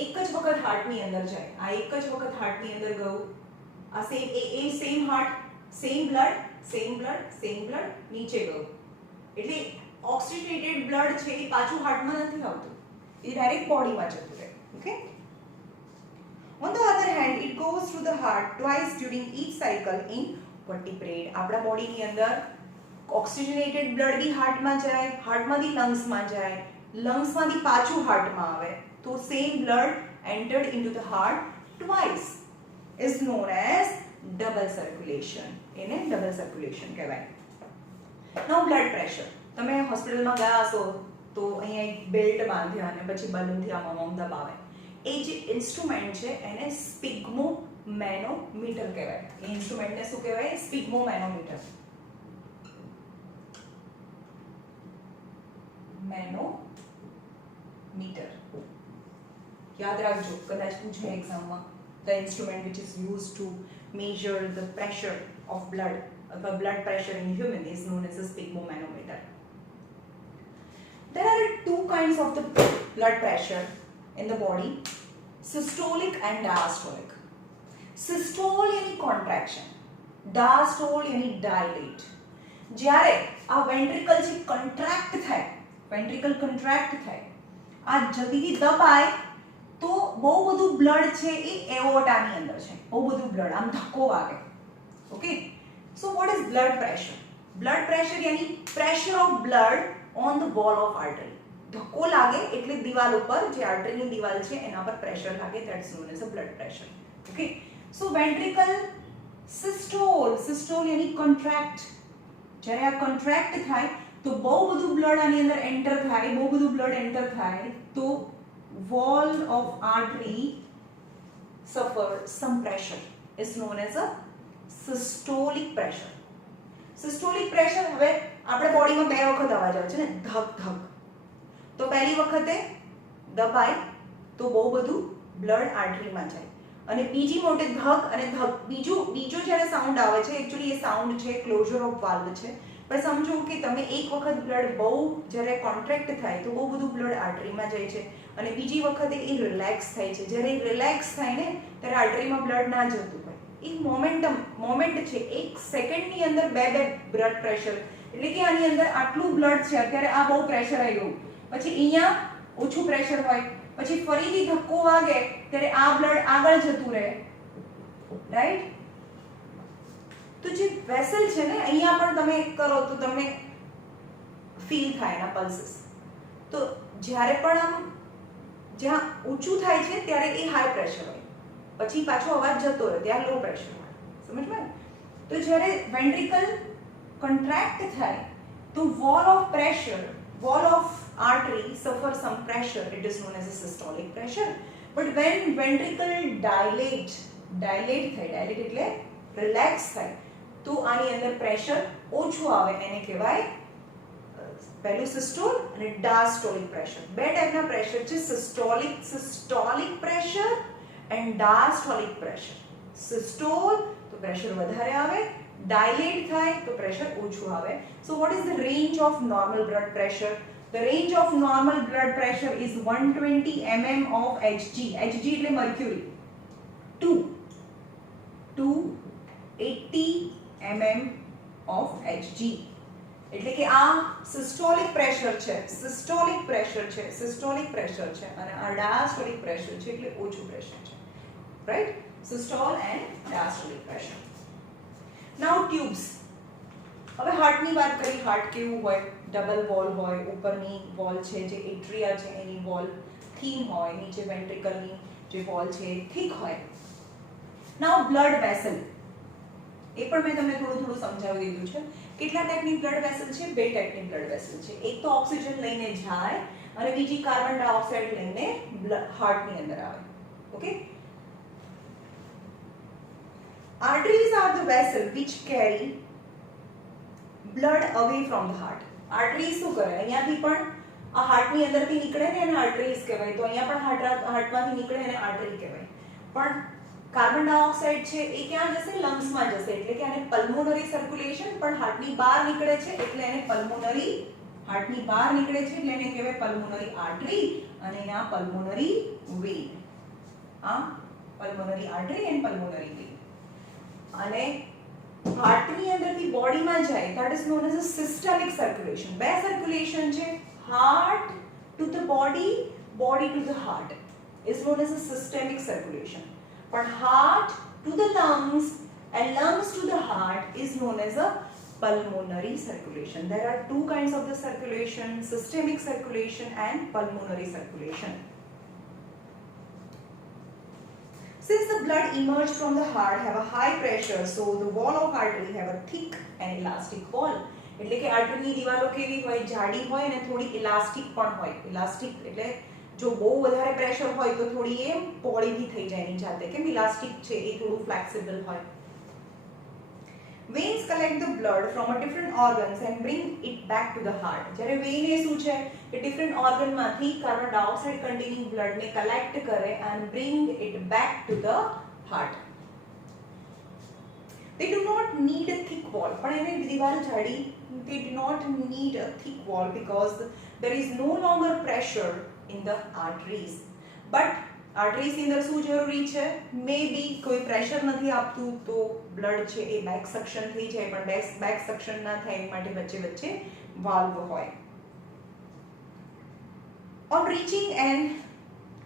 એક જ વખત હાર્ટની અંદર જાય. આ એક જ વખત હાર્ટની અંદર ગયું, આ સેમ હાર્ટ, સેમ બ્લડ નીચે ગયું, એટલે ઓક્સિજનેટેડ બ્લડ છે એ પાછું હાર્ટમાં નથી આવતું, એ ડાયરેક્ટ બોડીમાં જતું રહે. Okay? On the other hand, it goes through the heart twice during each cycle in vertebrate. આપણા બોડીની અંદર ઓક્સિજનેટેડ બ્લડ બી હાર્ટમાં જાય, હાર્ટમાંથી લંગ્સમાં જાય, લંગ્સમાંથી પાછું હાર્ટમાં આવે, તો same blood entered into the heart twice is known as double circulation. એને ડબલ સર્ક્યુલેશન કહેવાય. Now blood pressure. તમે હોસ્પિટલમાં ગયા હશો તો અહીંયા એક બેલ્ટ બાંધ્યા અને પછી બલૂનથી આમ દબાવે. એ જે ઇન્સ્ટ્રુમેન્ટ છે એને સ્પિગ્મોમેનોમીટર કહેવાય. એ ઇન્સ્ટ્રુમેન્ટને શું કહેવાય? સ્પિગ્મોમેનોમીટર. મેનોમીટર યાદ રાખજો, કદાચ પૂછે એક્ઝામમાં. The instrument which is used to measure the pressure of blood, the blood pressure in human is known as a sphygmomanometer. There are 2 kinds of the blood pressure in the body, systolic and diastolic. Systole यानी contraction, diastole यानी dilate. જ્યારે આ ventricle છે contract થાય, આ જલ્દીથી દબાય તો બહુ બધું બ્લડ છે એ એઓર્ટાની અંદર છે, બહુ બધું બ્લડ આમ ધક્કો વાગે. Okay, so what is blood pressure? Blood pressure યાની pressure of blood on the wall of artery. ધક્કો લાગે એટલે દિવાલ ઉપર, જે આર્ટરીની દિવાલ છે એના પર પ્રેશર લાગે, that's known as a blood pressure. Okay, so ventricle systole, systole યાની કોન્ટ્રાક્ટ. જ્યારે આ કોન્ટ્રાક્ટ થાય તો બહુ બધું બ્લડ આની અંદર એન્ટર થાય, બહુ બધું બ્લડ એન્ટર થાય તો wall of artery suffer some pressure is known as a systolic pressure. Systolic pressure હવે આપણે બોડીમાં બે વખત અવાજ આવે છે ને, ધક ધક. તો પહેલી વખતે દબાય તો બહુ બધું બ્લડ આર્ટરીમાં જાય, અને બીજી મોટે ધક અને ધક. બીજો જ્યારે સાઉન્ડ આવે છે, એકચ્યુઅલી એ સાઉન્ડ છે ક્લોઝર ઓફ વાલ્વ છે, પણ સમજો કે તમે એક વખત બ્લડ બહુ જ્યારે કોન્ટ્રેક્ટ થાય તો બહુ બધું બ્લડ આર્ટરીમાં જાય છે, અને બીજી વખતે એ રિલેક્સ થાય છે. જ્યારે એ રિલેક્સ થાય ને ત્યારે આર્ટરીમાં બ્લડ ના જતું હોય. એક મોમેન્ટ છે, એક સેકન્ડની અંદર બે બ્લડ પ્રેશર, એટલે કે આની અંદર આટલું બ્લડ છે, અત્યારે આ બહુ પ્રેશર આવી ગયું, પછી અહીંયા ઓછું પ્રેશર હોય, પછી ફરીથી ધક્કો વાગે ત્યારે આ બ્લડ આગળ જતું રહે, રાઈટ? તો જે વેસલ છે ને, અહીંયા પણ તમે કરો તો તમને ફીલ થાય એના પલ્સીસ. તો જ્યારે પણ આમ જ્યાં ઊંચું થાય છે ત્યારે એ હાઈ પ્રેશર હોય, પછી પાછો અવાજ જતો રહે ત્યાં લો પ્રેશર હોય. સમજમાં? તો જ્યારે વેન્ટ્રિકલ કોન્ટ્રાક્ટ થાય તો wall of pressure, wall of artery suffer some pressure, it is known as a systolic pressure. But when ventricle dilate થાય, dilate એટલે રિલેક્સ થાય, તો આની અંદર પ્રેશર ઓછું આવે, એને કહેવાય પહેલું સિસ્ટોલ અને ડાયસ્ટોલિક પ્રેશર. બે ટાઈપના પ્રેશર છે, systolic pressure and diastolic pressure. Systole તો પ્રેશર વધારે આવે, dilate થાય તો પ્રેશર ઓછું આવે. So what is the range of normal blood pressure? The range of normal blood pressure is 120 mm of Hg. Hg એટલે mercury. to 80 mm of Hg. એટલે કે આ સિસ્ટોલિક પ્રેશર છે, સિસ્ટોલિક પ્રેશર છે, અને આ ડાયસ્ટોલિક પ્રેશર છે, એટલે ઓછું પ્રેશર છે, right? Systole and diastolic pressure. Now tubes. હવે હાર્ટની વાત કરી, હાર્ટ કેવું હોય? ડબલ વોલ હોય, ઉપરની વોલ છે જે એટ્રિયા છે એની વોલ થીન હોય, નીચે વેન્ટ્રિકલની જે વોલ છે એ થીક હોય. નાઉ બ્લડ વેસલ, એ પણ મેં તમને થોડું સમજાવી દીધું છે. કેટલા ટાઈપની બ્લડ વેસલ છે? બે ટાઈપની બ્લડ વેસલ છે. એક તો ઓક્સિજન લઈને જાય અને બીજી કાર્બન ડાયોક્સાઇડ લઈને હાર્ટની અંદર આવે. Okay, arteries are the vessel which carry blood away from the heart. Arteries શું કરે? અહીંયાથી પણ આ હાર્ટની અંદરથી નીકળે ને એને આર્ટરીઝ કહેવાય, તો અહીંયા પણ હાર્ટમાંથી નીકળે એને આર્ટરી કહેવાય. પણ કાર્બન ડાયોક્સાઇડ છે એ ક્યાં જશે? લંગ્સમાં જશે, એટલે કે આને પલ્મોનરી સર્ક્યુલેશન. પણ હાર્ટની બહાર નીકળે છે એટલે એને પલ્મોનરી, હાર્ટની બહાર નીકળે છે એટલે એને કહેવાય પલ્મોનરી આર્ટરી, અને એના પલ્મોનરી વેન. આ pulmonary artery and pulmonary vein. અને હાર્ટની અંદરથી બોડીમાં જાય, that is known as a systolic circulation. બે સર્ક્યુલેશન છે, heart to the body, body to the heart is known as a systemic circulation. But heart to the lungs and lungs to the heart is known as a pulmonary circulation. There are two kinds of the circulation, systemic circulation and pulmonary circulation. Since the blood emerged from the heart have a high pressure, so the wall of artery have a thick and elastic wall. એટલે કે આર્ટરીની દિવાલો કેવી હોય? જાડી હોય અને થોડી elastic પણ હોય. ઇલાસ્ટિક એટલે જો બહુ વધારે પ્રેશર હોય તો થોડી એ પોળી બી થઈ જાય એની જાતે, કેમ? ઇલાસ્ટિક છે એ થોડું ફ્લેક્સિબલ હોય. Veins collect the blood from a different organs and bring it back to the heart. જ્યારે વેઇન એ શું છે કે ડિફરન્ટ ઓર્ગનમાંથી કાર્બન ડાયોક્સાઇડ કન્ટેનિંગ બ્લડને કલેક્ટ કરે and bring it back to the heart. They do not need a thick wall. પણ એને દિવાલ જાડી, they do not need a thick wall because there is no longer pressure in the arteries. But arteries ની અંદર શું જરૂરી છે? મે બી કોઈ પ્રેશર નથી આપતું તો બ્લડ છે એ બેક સક્શન થઈ જાય, પણ બેક સક્શન ના થાય એ માટે વચ્ચે વાલ્વ હોય. On reaching an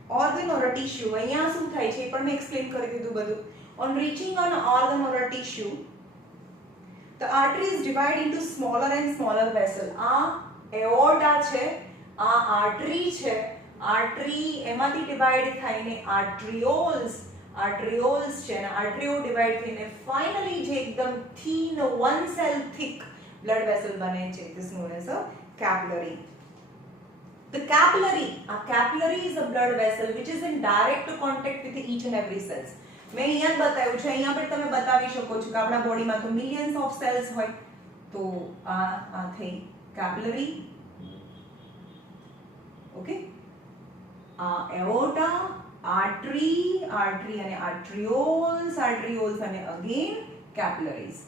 organ or a tissue, અહીંયા શું થાય છે એ પણ મેં એક્સપ્લેન કરી દીધું બધું. On reaching an organ or a tissue, the arteries divide into smaller and smaller vessel. આ aorta છે, આ artery છે, artery એમાંથી ડિવાઇડ થઈને arterioles છે અને arterio ડિવાઇડ થઈને finally જે એકદમ thin one cell thick blood vessel બને છે. This is known as a capillary. The capillary is a blood vessel which is in direct contact with each and every cells. મેં અહીંયા જ બતાવ્યું છે, અહીંયા પણ તમે બતાવી શકો છો કે આપણા બોડીમાં તો મિલિયન્સ ઓફ સેલ્સ હોય. તો આ થઈ capillary. ઓકે, આ aorta, artery અને arterioles અને again capillaries.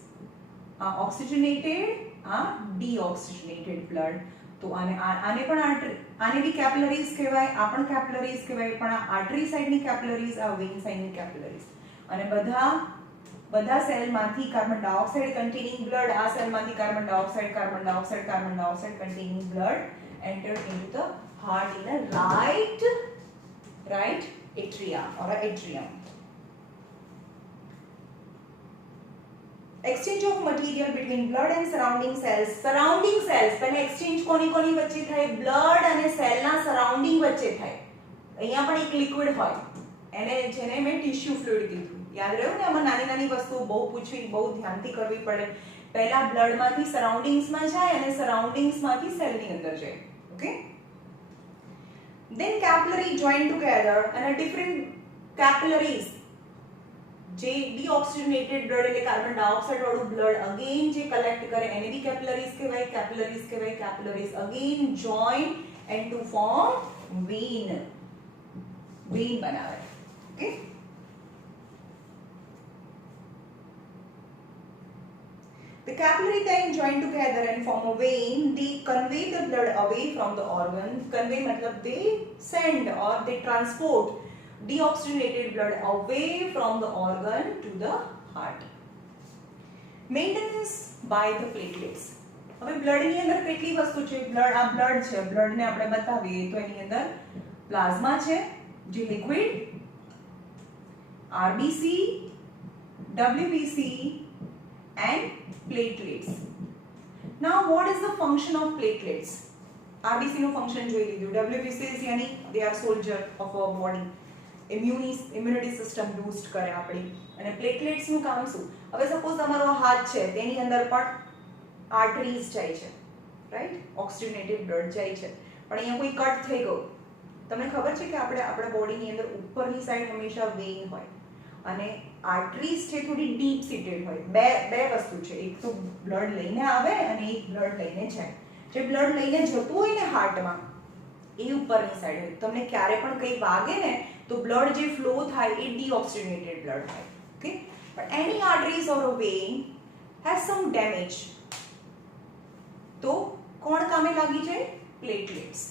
આ oxygenated, આ deoxygenated blood. તો આને પણ આને બી કેપિલરીઝ કહેવાય, આ પણ કેપિલરીઝ કહેવાય, પણ આ આર્ટરી સાઇડની કેપિલરીઝ, આ વેઇન સાઇડની કેપિલરીઝ. અને બધા સેલમાંથી કાર્બન ડાયોક્સાઇડ કન્ટેનિંગ બ્લડ, આ સેલમાંથી carbon dioxide containing blood entered into the heart in a right atria or a atrium. Exchange of material between blood and surrounding cells. પહેલા exchange કોની વચ્ચે થાય? blood અને સેલના સરાઉન્ડિંગ વચ્ચે થાય. અહીંયા પણ એક લિક્વિડ હોય, જેને મેં ટિશ્યુ ફ્લુઇડ કીધું. યાદ રહ્યું ને? આમાં નાની વસ્તુઓ બહુ પૂછવી, બહુ ધ્યાનથી કરવી પડે. પહેલા બ્લડમાંથી સરાઉન્ડિંગ્સમાં જાય અને સરાઉન્ડિંગ્સમાંથી સેલની અંદર જાય. Okay, then capillary join together and a different capillaries જે ડીઓક્સિજનેટેડ બ્લડ એટલે કાર્બન ડાયોક્સાઇડ વાળું બ્લડ અગેન જે કલેક્ટ કરે એને બી કેપિલરીઝ કહેવાય. Capillaries again join and to form vein બનાવે. Okay, the capillary then join together and form a vein. They convey the blood away from the organ. Convey matlab they send or they transport deoxygenated blood away from the organ to the heart. Maintenance by the platelets. હવે બ્લડની અંદર કેટલી વસ્તુ છે? આ blood છે, બ્લડને આપણે બતાવીએ તો એની અંદર પ્લાઝમા છે જે liquid, RBC, WBC and platelets. Now what is the function of platelets? RBC નું ફંક્શન જોઈ લીધું. WBC યાની they are soldier of our body. Immunity system boost કરે આપણી. અને પ્લેટલેટ્સ નું કામ શું? હવે સપોઝ તમારો હાથ છે, તેની અંદર પણ આર્ટરીઝ જાય છે, રાઈટ? ઓક્સિજનેટેડ બ્લડ જાય છે, પણ અહીંયા કોઈ કટ થઈ ગયું. તમને ખબર છે કે આપણા બોડીની અંદર ઉપરની સાઈડ હંમેશા વેઇન હોય અને આર્ટરીઝ છે થોડી ડીપ સીટેડ હોય. બે વસ્તુ છે, એક તો બ્લડ લઈને આવે અને એક બ્લડ લઈને જાય. જે બ્લડ લઈને જતું હોય ને હાર્ટમાં, એ ઉપરની સાઈડ હોય. તમને ક્યારે પણ કંઈ વાગે ને તો બ્લડ જે ફ્લો થાય એ ડીઓક્સિજનેટેડ બ્લડ થાય. ઓકે, બટ એની arteries or a vein has some damage, તો કોણ કામે લાગી જાય? પ્લેટલેટ્સ.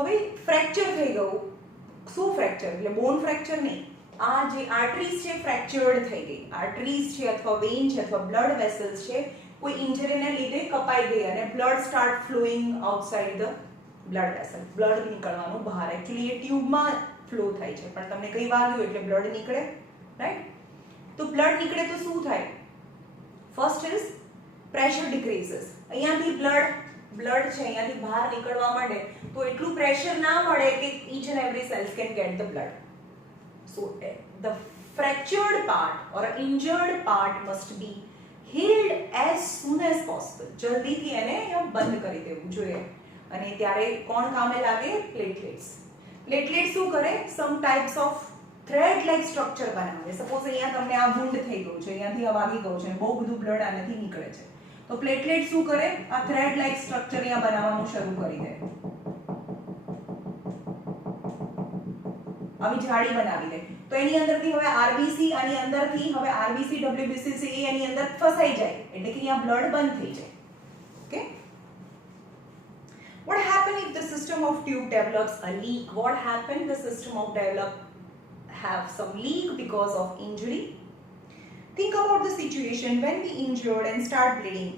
હવે ફ્રેક્ચર થઈ ગયું. શું ફ્રેક્ચર? એટલે બોન ફ્રેક્ચર નહીં, આ જે આર્ટરીઝ છે ફ્રેક્ચર્ડ થઈ ગઈ. આર્ટરીઝ છે અથવા વેઇન છે અથવા બ્લડ વેસલ્સ છે, કોઈ ઇન્જરીને લીધે કપાઈ ગઈ અને blood start flowing outside the blood vessel. Blood નીકળવાનું બહાર. એકચ્યુઅલી એ ટ્યુબમાં ફ્લો થાય છે, પણ તમને કંઈ વાગ્યું એટલે બ્લડ નીકળે, રાઈટ? તો બ્લડ નીકળે તો શું થાય? First is pressure decreases. અહીંયાથી બ્લડ છે અહીંયાથી બહાર નીકળવા માંડે તો એટલું પ્રેશર ના મળે કે each and every cells can get the blood. So the fractured part or injured part must be healed as soon as possible. જલ્દીથી એને બંધ કરી દેવું જોઈએ. અને ત્યારે કોણ કામે લાગે? પ્લેટલેટ્સ. પ્લેટલેટ શું કરે? Some types of thread like structure બનાવે. સપોઝ અહીંયા તમને આ વુન્ડ થઈ ગયું છે, અહીંયાથી આ વાગી ગયું છે, બહુ બધું બ્લડ આનાથી નીકળે છે, તો પ્લેટલેટ શું કરે? આ થ્રેડ લાઈક સ્ટ્રક્ચર અહીંયા બનાવવાનું શરૂ કરી દે, આવી જાળી બનાવી દે. તો એની અંદરથી હવે આરબીસી આની અંદરથી હવે આરબીસી ડબ્લ્યુબીસી છે એ એની અંદર ફસાઈ જાય, એટલે કે અહીંયા બ્લડ બંધ થઈ જાય. Okay, what happen if the system of tube develops a leak? What happen the system of have some leak because of injury? Think about the situation when we injured and start bleeding.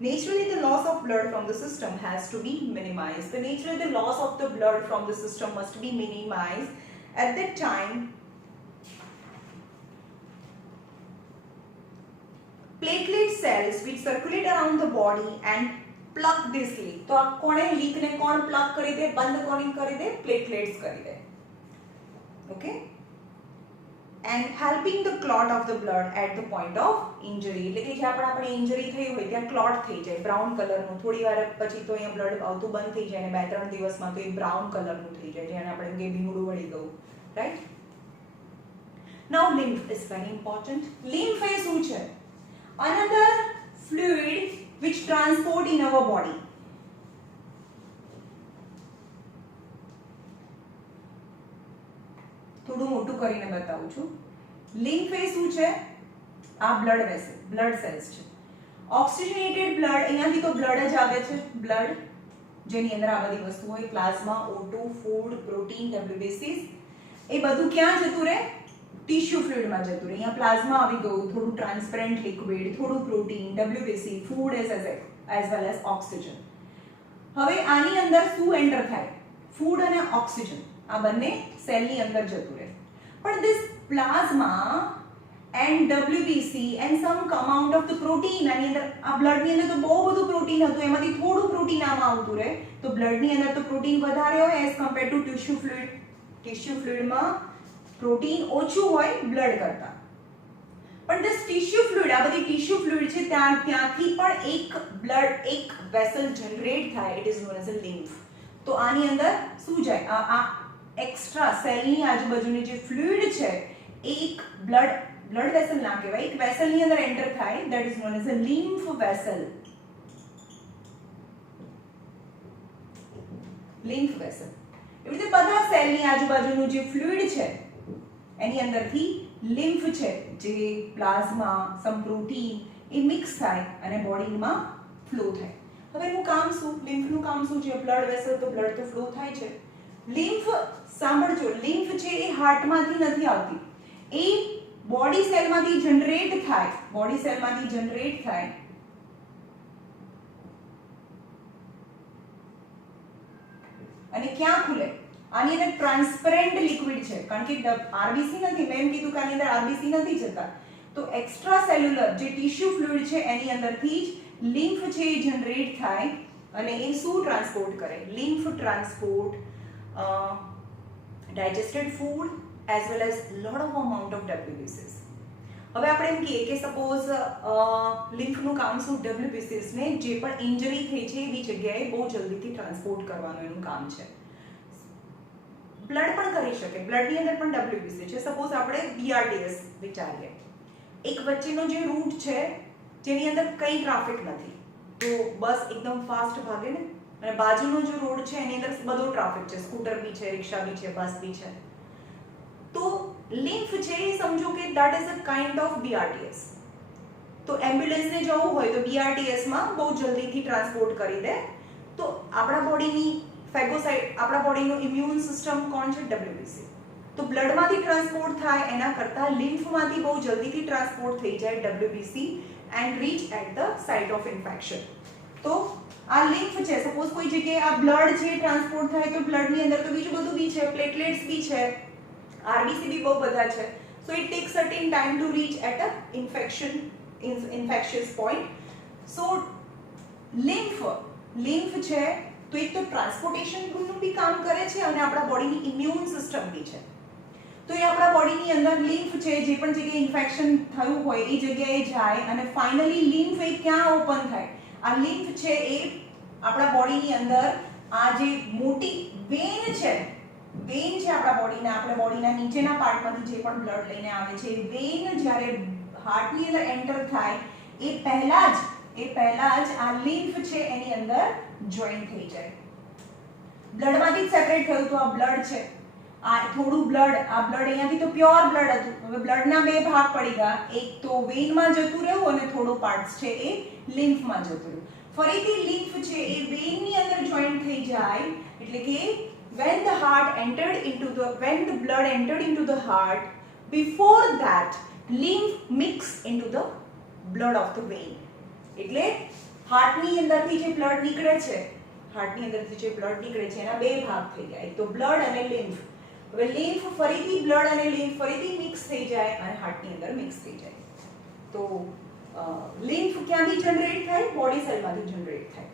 Naturally, the loss of blood from the system has to be minimized. The naturally the loss of the blood from the system must be minimized. At that time, platelet cells which circulate around the body and plug this leak. तो आप कोने leak ने कौन plug करी दे, बंद कौन करी दे, platelets करी दे. Okay? And helping the clot of the blood at the point of injury. એટલે કે જ્યાં પણ આપણે ઇન્જરી થઈ હોય ત્યાં ક્લોટ થઈ જાય બ્રાઉન કલરનું, થોડી વાર પછી તો અહીંયા બ્લડ આવતું બંધ થઈ જાય અને 2-3 દિવસમાં તો એ બ્રાઉન કલરનું થઈ જાય જેને આપણે કે ભીંગડું વળી ગયું, right? Now lymph is very important. Lymph એ શું છે? Another fluid which transport in our body. થોડું મોટું કરીને બતાવું છું. લિમ્ફ એ શું છે? આ બ્લડ વેસલ, બ્લડ સેલ્સ છે. ઓક્સિજનેટેડ બ્લડ, અહીંયાથી તો બ્લડ જ આવે છે, બ્લડ જેની અંદર આ બધી વસ્તુ હોય, plasma, O2, food, protein, WBCs, એ બધું ક્યાં જતું રહે? ટિશ્યુ ફ્લુઇડમાં જતું રહે. અહીંયા પ્લાઝમા આવી ગયું, થોડું ટ્રાન્સપેરન્ટ લિક્વિડ, થોડું protein, WBC, food as well as oxygen. હવે આની અંદર શું એન્ટર થાય? ફૂડ અને ઓક્સિજન આ બંને સેલની અંદર જતું રહે. પણ this plasma and WBC and some amount of the protein આની અંદર આ બ્લડની અંદર તો બહુ બધું પ્રોટીન હતું, એમાંથી થોડું પ્રોટીન આમાં આવતું રહે, તો બ્લડની અંદર તો પ્રોટીન વધારે હોય as compare to tissue fluid. Tissue ફ્લુઇડમાં પ્રોટીન ઓછું હોય બ્લડ કરતા. પણ this ટિશ્યુ ફ્લુઇડ, આ બધી ટિશ્યુ ફ્લુઇડ છે ત્યાંથી પણ એક વેસલ જનરેટ થાય, it is known as a lymph. તો આની અંદર શું જાય? આ એક્સ્ટ્રા સેલની આજુબાજુની જે ફ્લુઇડ છે એક બ્લડ વેસલ ના કહેવાય, એક વેસલની અંદર એન્ટર થાય, that is known as a lymph vessel. Lymph vessel એવી રીતે બધા સેલની આજુબાજુનું જે ફ્લુઇડ છે એની અંદરથી લિમ્ફ છે, જે પ્લાઝમા, સમ પ્રોટીન, એ મિક્સ થાય અને બોડીમાં ફ્લો થાય. હવે એનું કામ શું? લિમ્ફનું કામ શું છે? બ્લડ વેસલ તો બ્લડ તો ફ્લો થાય છે. લિમ્ફ સાંભળજો, લિમ્ફ છે એ હાર્ટમાંથી નથી આવતી, એ બોડી સેલમાંથી જનરેટ થાય, બોડી સેલમાંથી જનરેટ થાય અને ક્યાં ખુલે? આની અંદર ટ્રાન્સપેરન્ટ લિક્વિડ છે, કારણ કે આરબીસી નથી, મેં એમ કીધું કે આની અંદર આરબીસી નથી જતા, તો એક્સ્ટ્રા સેલ્યુલર જે ટિશ્યુ ફ્લુઇડ છે એની અંદરથી જ લિમ્ફ છે એ જનરેટ થાય અને એ શું ટ્રાન્સપોર્ટ કરે? Lymph transport digested food as well as lot of amount of WBCs. હવે આપણે એમ કહીએ કે સપોઝ લિમ્ફનું કામ શું? WBCs ને જે પણ ઇન્જરી થઈ છે એવી જગ્યાએ બહુ જલ્દીથી ટ્રાન્સપોર્ટ કરવાનું એનું કામ છે. બ્લડ પણ કરી શકે, બ્લડની અંદર પણ WBC છે. સપોઝ આપણે BRTS વિચારીએ, એક વચ્ચેનો જે રૂટ છે જેની અંદર કંઈ ટ્રાફિક નથી, તો બસ એકદમ ફાસ્ટ ભાગે ને, અને બાજુનો જે રોડ છે એની અંદર બધો ટ્રાફિક છે, સ્કૂટર બી છે, રિક્ષા બી છે, બસ બી છે. તો લિમ્ફ છે એ સમજો કે that is a kind of BRTS. તો એમ્બ્યુલન્સને જવું હોય તો BRTS માં બહુ જલ્દીથી ટ્રાન્સપોર્ટ કરી દે. તો આપણા બોડીની ફેગોસાઇટ, આપણા બોડીનો ઇમ્યુન સિસ્ટમ કોણ છે? WBC. તો બ્લડમાંથી ટ્રાન્સપોર્ટ થાય એના કરતાં લિમ્ફમાંથી બહુ જલ્દીથી ટ્રાન્સપોર્ટ થઈ જાય WBC and reach at the site of infection. તો આ લિમ્ફ છે, સપોઝ કોઈ જગ્યાએ આ બ્લડ છે ટ્રાન્સપોર્ટ થાય તો બ્લડની અંદર તો બીજું બધું બી છે, પ્લેટલેટ્સ બી છે, આરબીસી બી બહુ બધા છે. So it takes certain time to reach at a infectious point. So lymph છે તો એક તો ટ્રાન્સપોર્ટેશનનું બી કામ કરે છે અને આપણા બોડીની ઇમ્યુન સિસ્ટમ બી છે. તો એ આપણા બોડીની અંદર લિમ્ફ છે, જે પણ જગ્યાએ ઇન્ફેક્શન થયું હોય એ જગ્યાએ જાય અને ફાઇનલી લિમ્ફ એ ક્યાં ઓપન થાય? આ લિમ્ફ છે એ આપણા બોડીની અંદર આ જે મોટી વેન છે આપણા બોડીના નીચેના પાર્ટમાંથી જે પણ બ્લડ લઈને આવે છે, વેન જ્યારે હાર્ટની અંદર એન્ટર થાય એ પહેલા જ આ લિમ્ફ છે એની અંદર જોઈન થઈ જાય. બ્લડમાંથી સેપરેટ થયું તો આ બ્લડ છે, આ થોડું બ્લડ, આ બ્લડ અહીંયાથી તો પ્યોર બ્લડ હતું, હવે બ્લડના બે ભાગ પડી ગયા, એક તો વેનમાં જતું રહ્યું અને થોડો પાર્ટ્સ છે એ લિમ્ફમાં જતું રહ્યું. ફરીથી લિમ્ફ છે એ વેનની અંદર જોઈન થઈ જાય, એટલે કે when the blood entered into the heart, before that lymph mix into the blood of the vein. એટલે હાર્ટની અંદરથી જે બ્લડ નીકળે છે, હાર્ટની અંદરથી જે બ્લડ નીકળે છે એના બે ભાગ થઈ ગયા, એક તો બ્લડ અને લિમ્ફ. હવે લિમ્ફ ફરીથી બ્લડ અને લિમ્ફ ફરીથી મિક્સ થઈ જાય અને હાર્ટની અંદર મિક્સ થઈ જાય. તો લિમ્ફ ક્યાંથી જનરેટ થાય? બોડી સેલમાંથી જનરેટ થાય.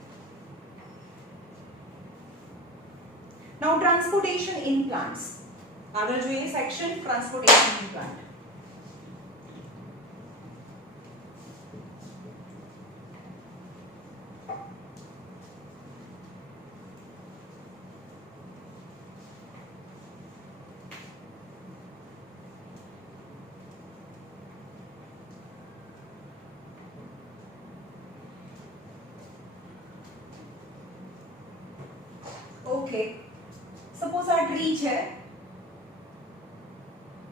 નાઉ ટ્રાન્સપોર્ટેશન ઇન પ્લાન્ટ્સ. આગળ જોઈએ section transportation in plant. Okay, suppose આ ટ્રી છે,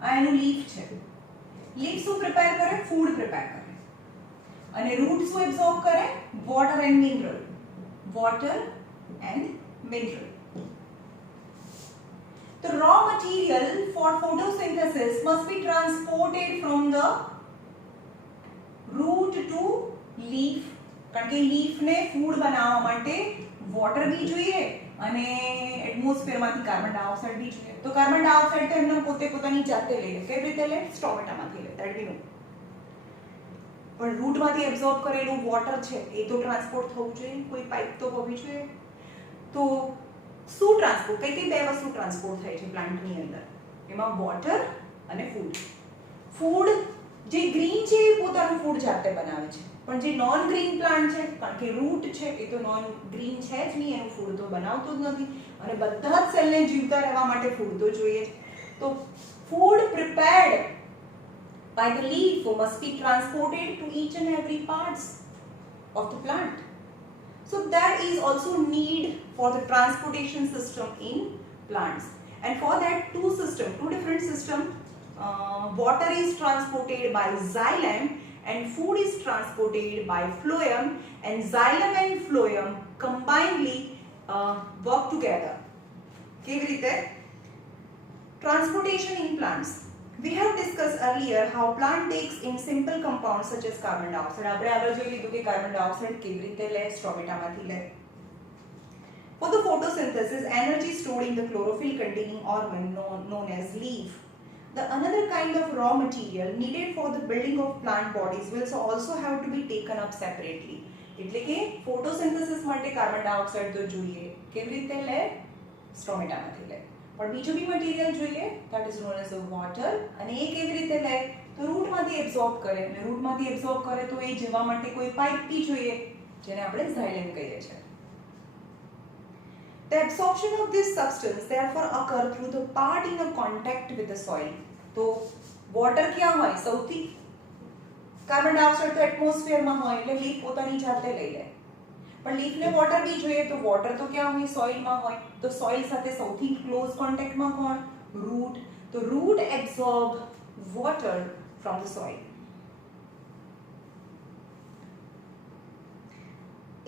આ એનું લીફ છે. લીફ શું પ્રિપેર કરે? ફૂડ પ્રિપેર કરે. અને રૂટ શું એબ્સોર્બ કરે? Water and mineral. Water and mineral. The raw material for photosynthesis must be transported from the root to leaf. કારણ કે લીફ ને ફૂડ બનાવવા માટે વોટર બી જોઈએ અને એટમોસ્ફિયરમાંથી કાર્બન ડાયોક્સાઇડ બી જોઈએ. તો કાર્બન ડાયોક્સાઇડ તો એમને પોતે પોતાની જાતે લઈ લે. કેવી રીતે લે? સ્ટોમેટામાંથી લે. ધેટ વી નો. પણ રૂટમાંથી એબ્સોર્બ કરેલું વોટર છે એ તો ટ્રાન્સપોર્ટ થવું જોઈએ, કોઈ પાઇપ તો હોવી જોઈએ. તો શું ટ્રાન્સપોર્ટ, કઈ કઈ બે વસ્તુ ટ્રાન્સપોર્ટ થાય છે પ્લાન્ટની અંદર? એમાં વોટર અને ફૂડ. ફૂડ જે ગ્રીન છે એ પોતાનું ફૂડ જાતે બનાવે છે, પણ જે નોન ગ્રીન પ્લાન્ટ છે, કારણ કે રૂટ છે એ તો નોન ગ્રીન છે જ નહીં, એનું ફૂડ તો બનાવતું જ નથી. અને બધા જ સેલને જીવતા રહેવા માટે ફૂડ તો જોઈએ જ. તો food prepared by the leaf must be transported to each and every parts of the plant. So there is also need for the transportation system in plants, and for that two different system. Water is transported by xylem and food is transported by phloem, and xylem and phloem combinedly work together. કેવી રીતે? Transportation in plants. We have discussed earlier how plant takes in simple compounds such as carbon dioxide. આપણે આગળ જોઈ લીધું કે carbon dioxide કેવી રીતે લે? સ્ટોમેટામાંથી લે. For the photosynthesis, energy stored in the chlorophyll containing organ known as leaf. The another kind of raw material needed for the building of plant bodies will also have to be taken up separately. એટલે કે photosynthesis માટે carbon dioxide તો જોઈએ. કેવી રીતે લે? સ્ટોમેટામાંથી લે. પણ બીજું બી મટીરીયલ જોઈએ, that is known as the water. અને એ કેવી રીતે લે? તો રૂટમાંથી એબ્સોર્બ કરે. અને રૂટમાંથી એબ્સોર્બ કરે તો એ જવા માટે કોઈ પાઇપ બી જોઈએ, જેને આપણે ઝાયલેમ કહીએ છીએ. The absorption of this substance therefore occur through the part in a contact with the soil. તો વોટર ક્યાં હોય? સૌથી કાર્બન ડાયોક્સાઇડ તો એટમોસ્ફિયરમાં હોય, એટલે લીફ પોતાની જાતે લઈ લે. પણ લીફને વોટર બી જોઈએ, તો વોટર તો ક્યાં હોય? સોઇલમાં હોય. તો સોઇલ સાથે સૌથી ક્લોઝ કોન્ટેક્ટમાં કોણ? રૂટ. તો root absorb water from the soil.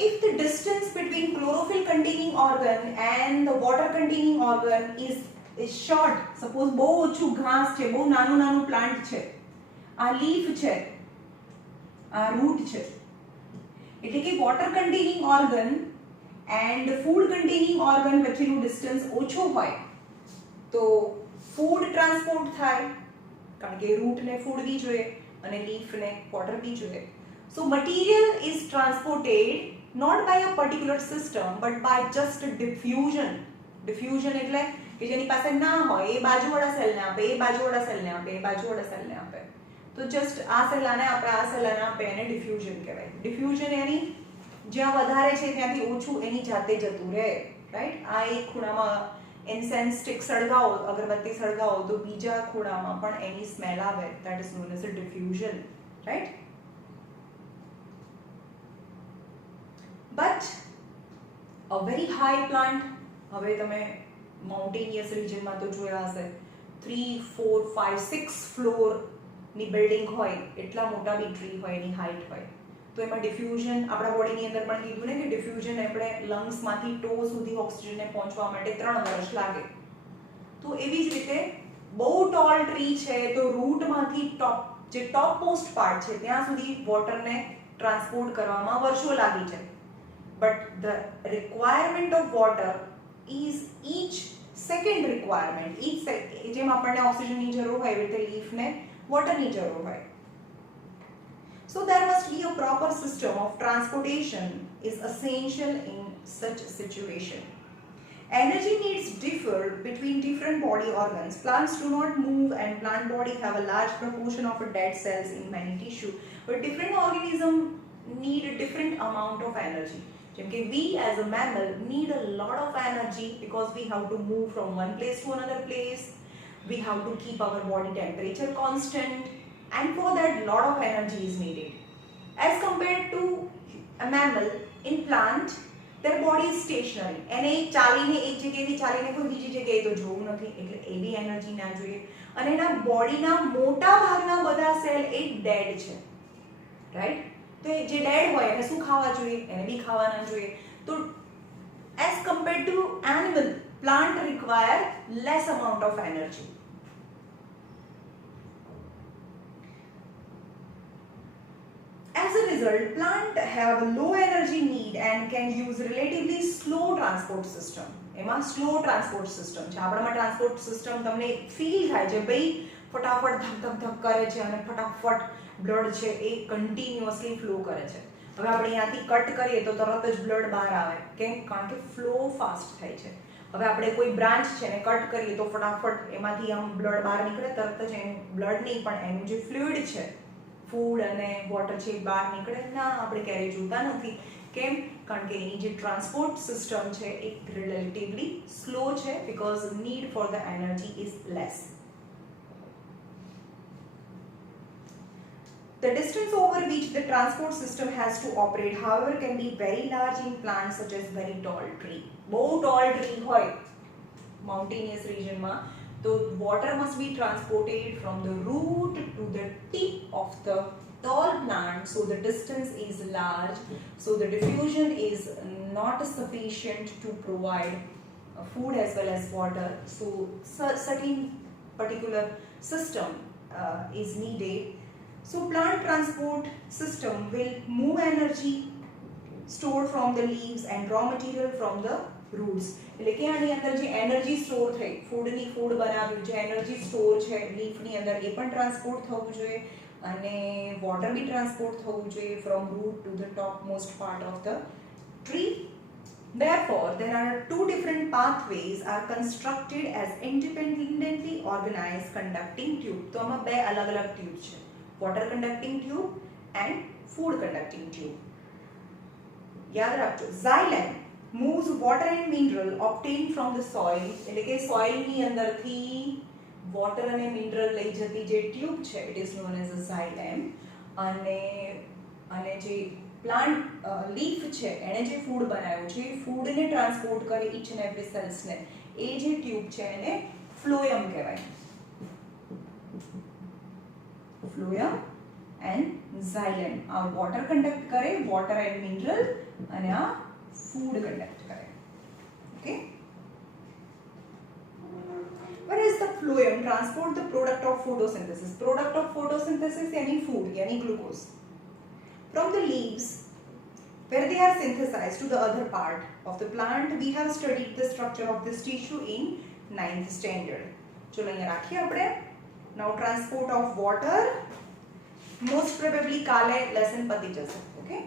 If the distance between chlorophyll containing organ and the water containing organ is short, suppose બહુ ઓછું ઘાસ છે, બહુ નાનું નાનું પ્લાન્ટ છે, આ લીફ છે, આ રૂટ છે, એટલે કે water containing organ and food containing organ વચ્ચેનું ડિસ્ટન્સ ઓછું હોય તો ફૂડ ટ્રાન્સપોર્ટ થાય, કારણ કે રૂટને ફૂડ બી જોઈએ અને લીફને વોટર બી જોઈએ. So material is transported not by a particular system but by just diffusion. Diffusion એટલે કે જેની પાસે ના હોય એ બાજુવાળા સેલને આપે, એ બાજુવાળા સેલને આપે, એ બાજુવાળા સેલને આપે. તો જસ્ટ આ સેલ આને આપે, આ સેલ આને આપે, એને ડિફ્યુઝન કહેવાય. ડિફ્યુઝન એની જ્યાં વધારે છે ત્યાંથી ઓછું એની જાતે જતું રહે, રાઈટ? આ એક ખૂણામાં ઇન્સેન્સ સ્ટિક સળગાવો, અગરબત્તી સળગાવો તો બીજા ખૂણામાં પણ એની સ્મેલ આવે, that is known as a diffusion, right? But a very high plant, હવે તમે માઉન્ટેનિયસ રિજનમાં તો જોયા હશે, 3, 4, 5, 6 ફ્લોર ની બિલ્ડિંગ હોય, એટલા મોટા બી ટ્રી હોય, એની હાઈટ હોય, તો એમાં ડિફ્યુઝન આપણા બોડીની અંદર પણ કીધું ને કે ડિફ્યુઝન આપણે લંગ્સમાંથી ટો સુધી ઓક્સિજનને પહોંચવા માટે 3 વર્ષ લાગે. તો એવી જ રીતે બહુ ટોલ ટ્રી છે તો રૂટમાંથી જે ટોપ મોસ્ટ પાર્ટ છે ત્યાં સુધી વોટરને ટ્રાન્સપોર્ટ કરવામાં વર્ષો લાગી જાય, but the requirement of water is each second requirement. જેમ આપણને ઓક્સિજનની જરૂર હોય એવી રીતે લીફને વોટરની જરૂર હોય. So there must be a proper system of transportation is essential in such situation. Energy needs differ between different body organs. Plants do not move and plant body have a large proportion of dead cells in many tissue. But different organisms need a different amount of energy. Okay, we as a mammal need a lot of energy because we have to move from one place to another place. We have to keep our body temperature constant, and for that lot of energy is needed. As compared to a mammal, in plant their body is stationary. એને ચાલીને એક જગ્યાએથી ચાલીને કોઈ બીજી જગ્યાએ તો જવું નથી, એટલે એવી એનર્જી ના જોઈએ. અને એના બોડીના મોટા ભાગના બધા સેલ એ ડેડ છે, રાઈટ? તો જે ડેડ હોય એને શું ખાવા જોઈએ? એને બી ખાવા ના જોઈએ. તો as compared to animal, plant require less amount of energy. As a result, plants have a low energy need and can use relatively slow transport system. એમાં સ્લો ટ્રાન્સપોર્ટ સિસ્ટમ છે. આપણામાં ટ્રાન્સપોર્ટ સિસ્ટમ તમને feel થાય છે ભાઈ ફટાફટ ધક ધક ધક કરે છે અને ફટાફટ બ્લડ છે એ કન્ટિન્યુઅસલી ફ્લો કરે છે. હવે આપણે અહીંયાથી કટ કરીએ તો તરત જ બ્લડ બહાર આવે, કેમ? કારણ કે ફ્લો ફાસ્ટ થાય છે. હવે આપણે કોઈ બ્રાન્ચ છે ને કટ કરીએ તો ફટાફટ એમાંથી આમ બ્લડ બહાર નીકળે, તરત જ એનું બ્લડ નહીં પણ એનું જે ફ્લુઇડ છે, ફૂડ અને વોટર છે એ બહાર નીકળે ના, આપણે ક્યારેય જોતા નથી. કેમ? કારણ કે એની જે ટ્રાન્સપોર્ટ સિસ્ટમ છે એ રિલેટિવલી સ્લો છે, because need for the energy is less. The distance over which the transport system has to operate, however, can be very large in plants such as very tall tree. બહુ tall tree હોય mountainous region માં, so water must be transported from the root to the tip of the tall plant, so the distance is large, so the diffusion is not sufficient to provide food as well as water. So certain particular system is needed. So plant transport system will move energy stored from the leaves and raw material from the roots. એટલે કે આની અંદર જે energy store થઈ, ફૂડની food બનાવ્યું, જે energy store છે લીફની અંદર એ પણ ટ્રાન્સપોર્ટ થવું જોઈએ અને વોટર બી ટ્રાન્સપોર્ટ થવું જોઈએ from root to the topmost part of the tree. Therefore, there are two different pathways are constructed as independently organized conducting tube. તો આમાં બે અલગ-અલગ ટ્યુબ છે, water conducting tube and food conducting tube. યાદ રાખજો, xylem moves water and mineral obtained from the soil, એટલે કે સોઇલની અંદરથી વોટર અને મિનરલ લઈ જતી જે ટ્યુબ છે it is known as a xylem. અને જે પ્લાન્ટ લીફ છે એણે જે ફૂડ બનાવ્યું છે એ ફૂડને ટ્રાન્સપોર્ટ કરે ઈચ એન્ડ એવરી સેલ્સને, એ જે ટ્યુબ છે એને ફ્લોયમ કહેવાય. ફ્લોયમ એન્ડ xylem આ વોટર કંડક્ટ કરે, વોટર એન્ડ મિનરલ, અને આ ફૂડ કંડક્ટ કરે. Okay, whereas the phloem transport the product of photosynthesis. Product of photosynthesis yani food, yani glucose, from the leaves where they are synthesized to the other part of the plant. We have studied the structure of this tissue in 9th standard. ચલો અહીંયા રાખીએ આપણે. Now transport of water most probably કાલે lesson પતી જશે. Okay.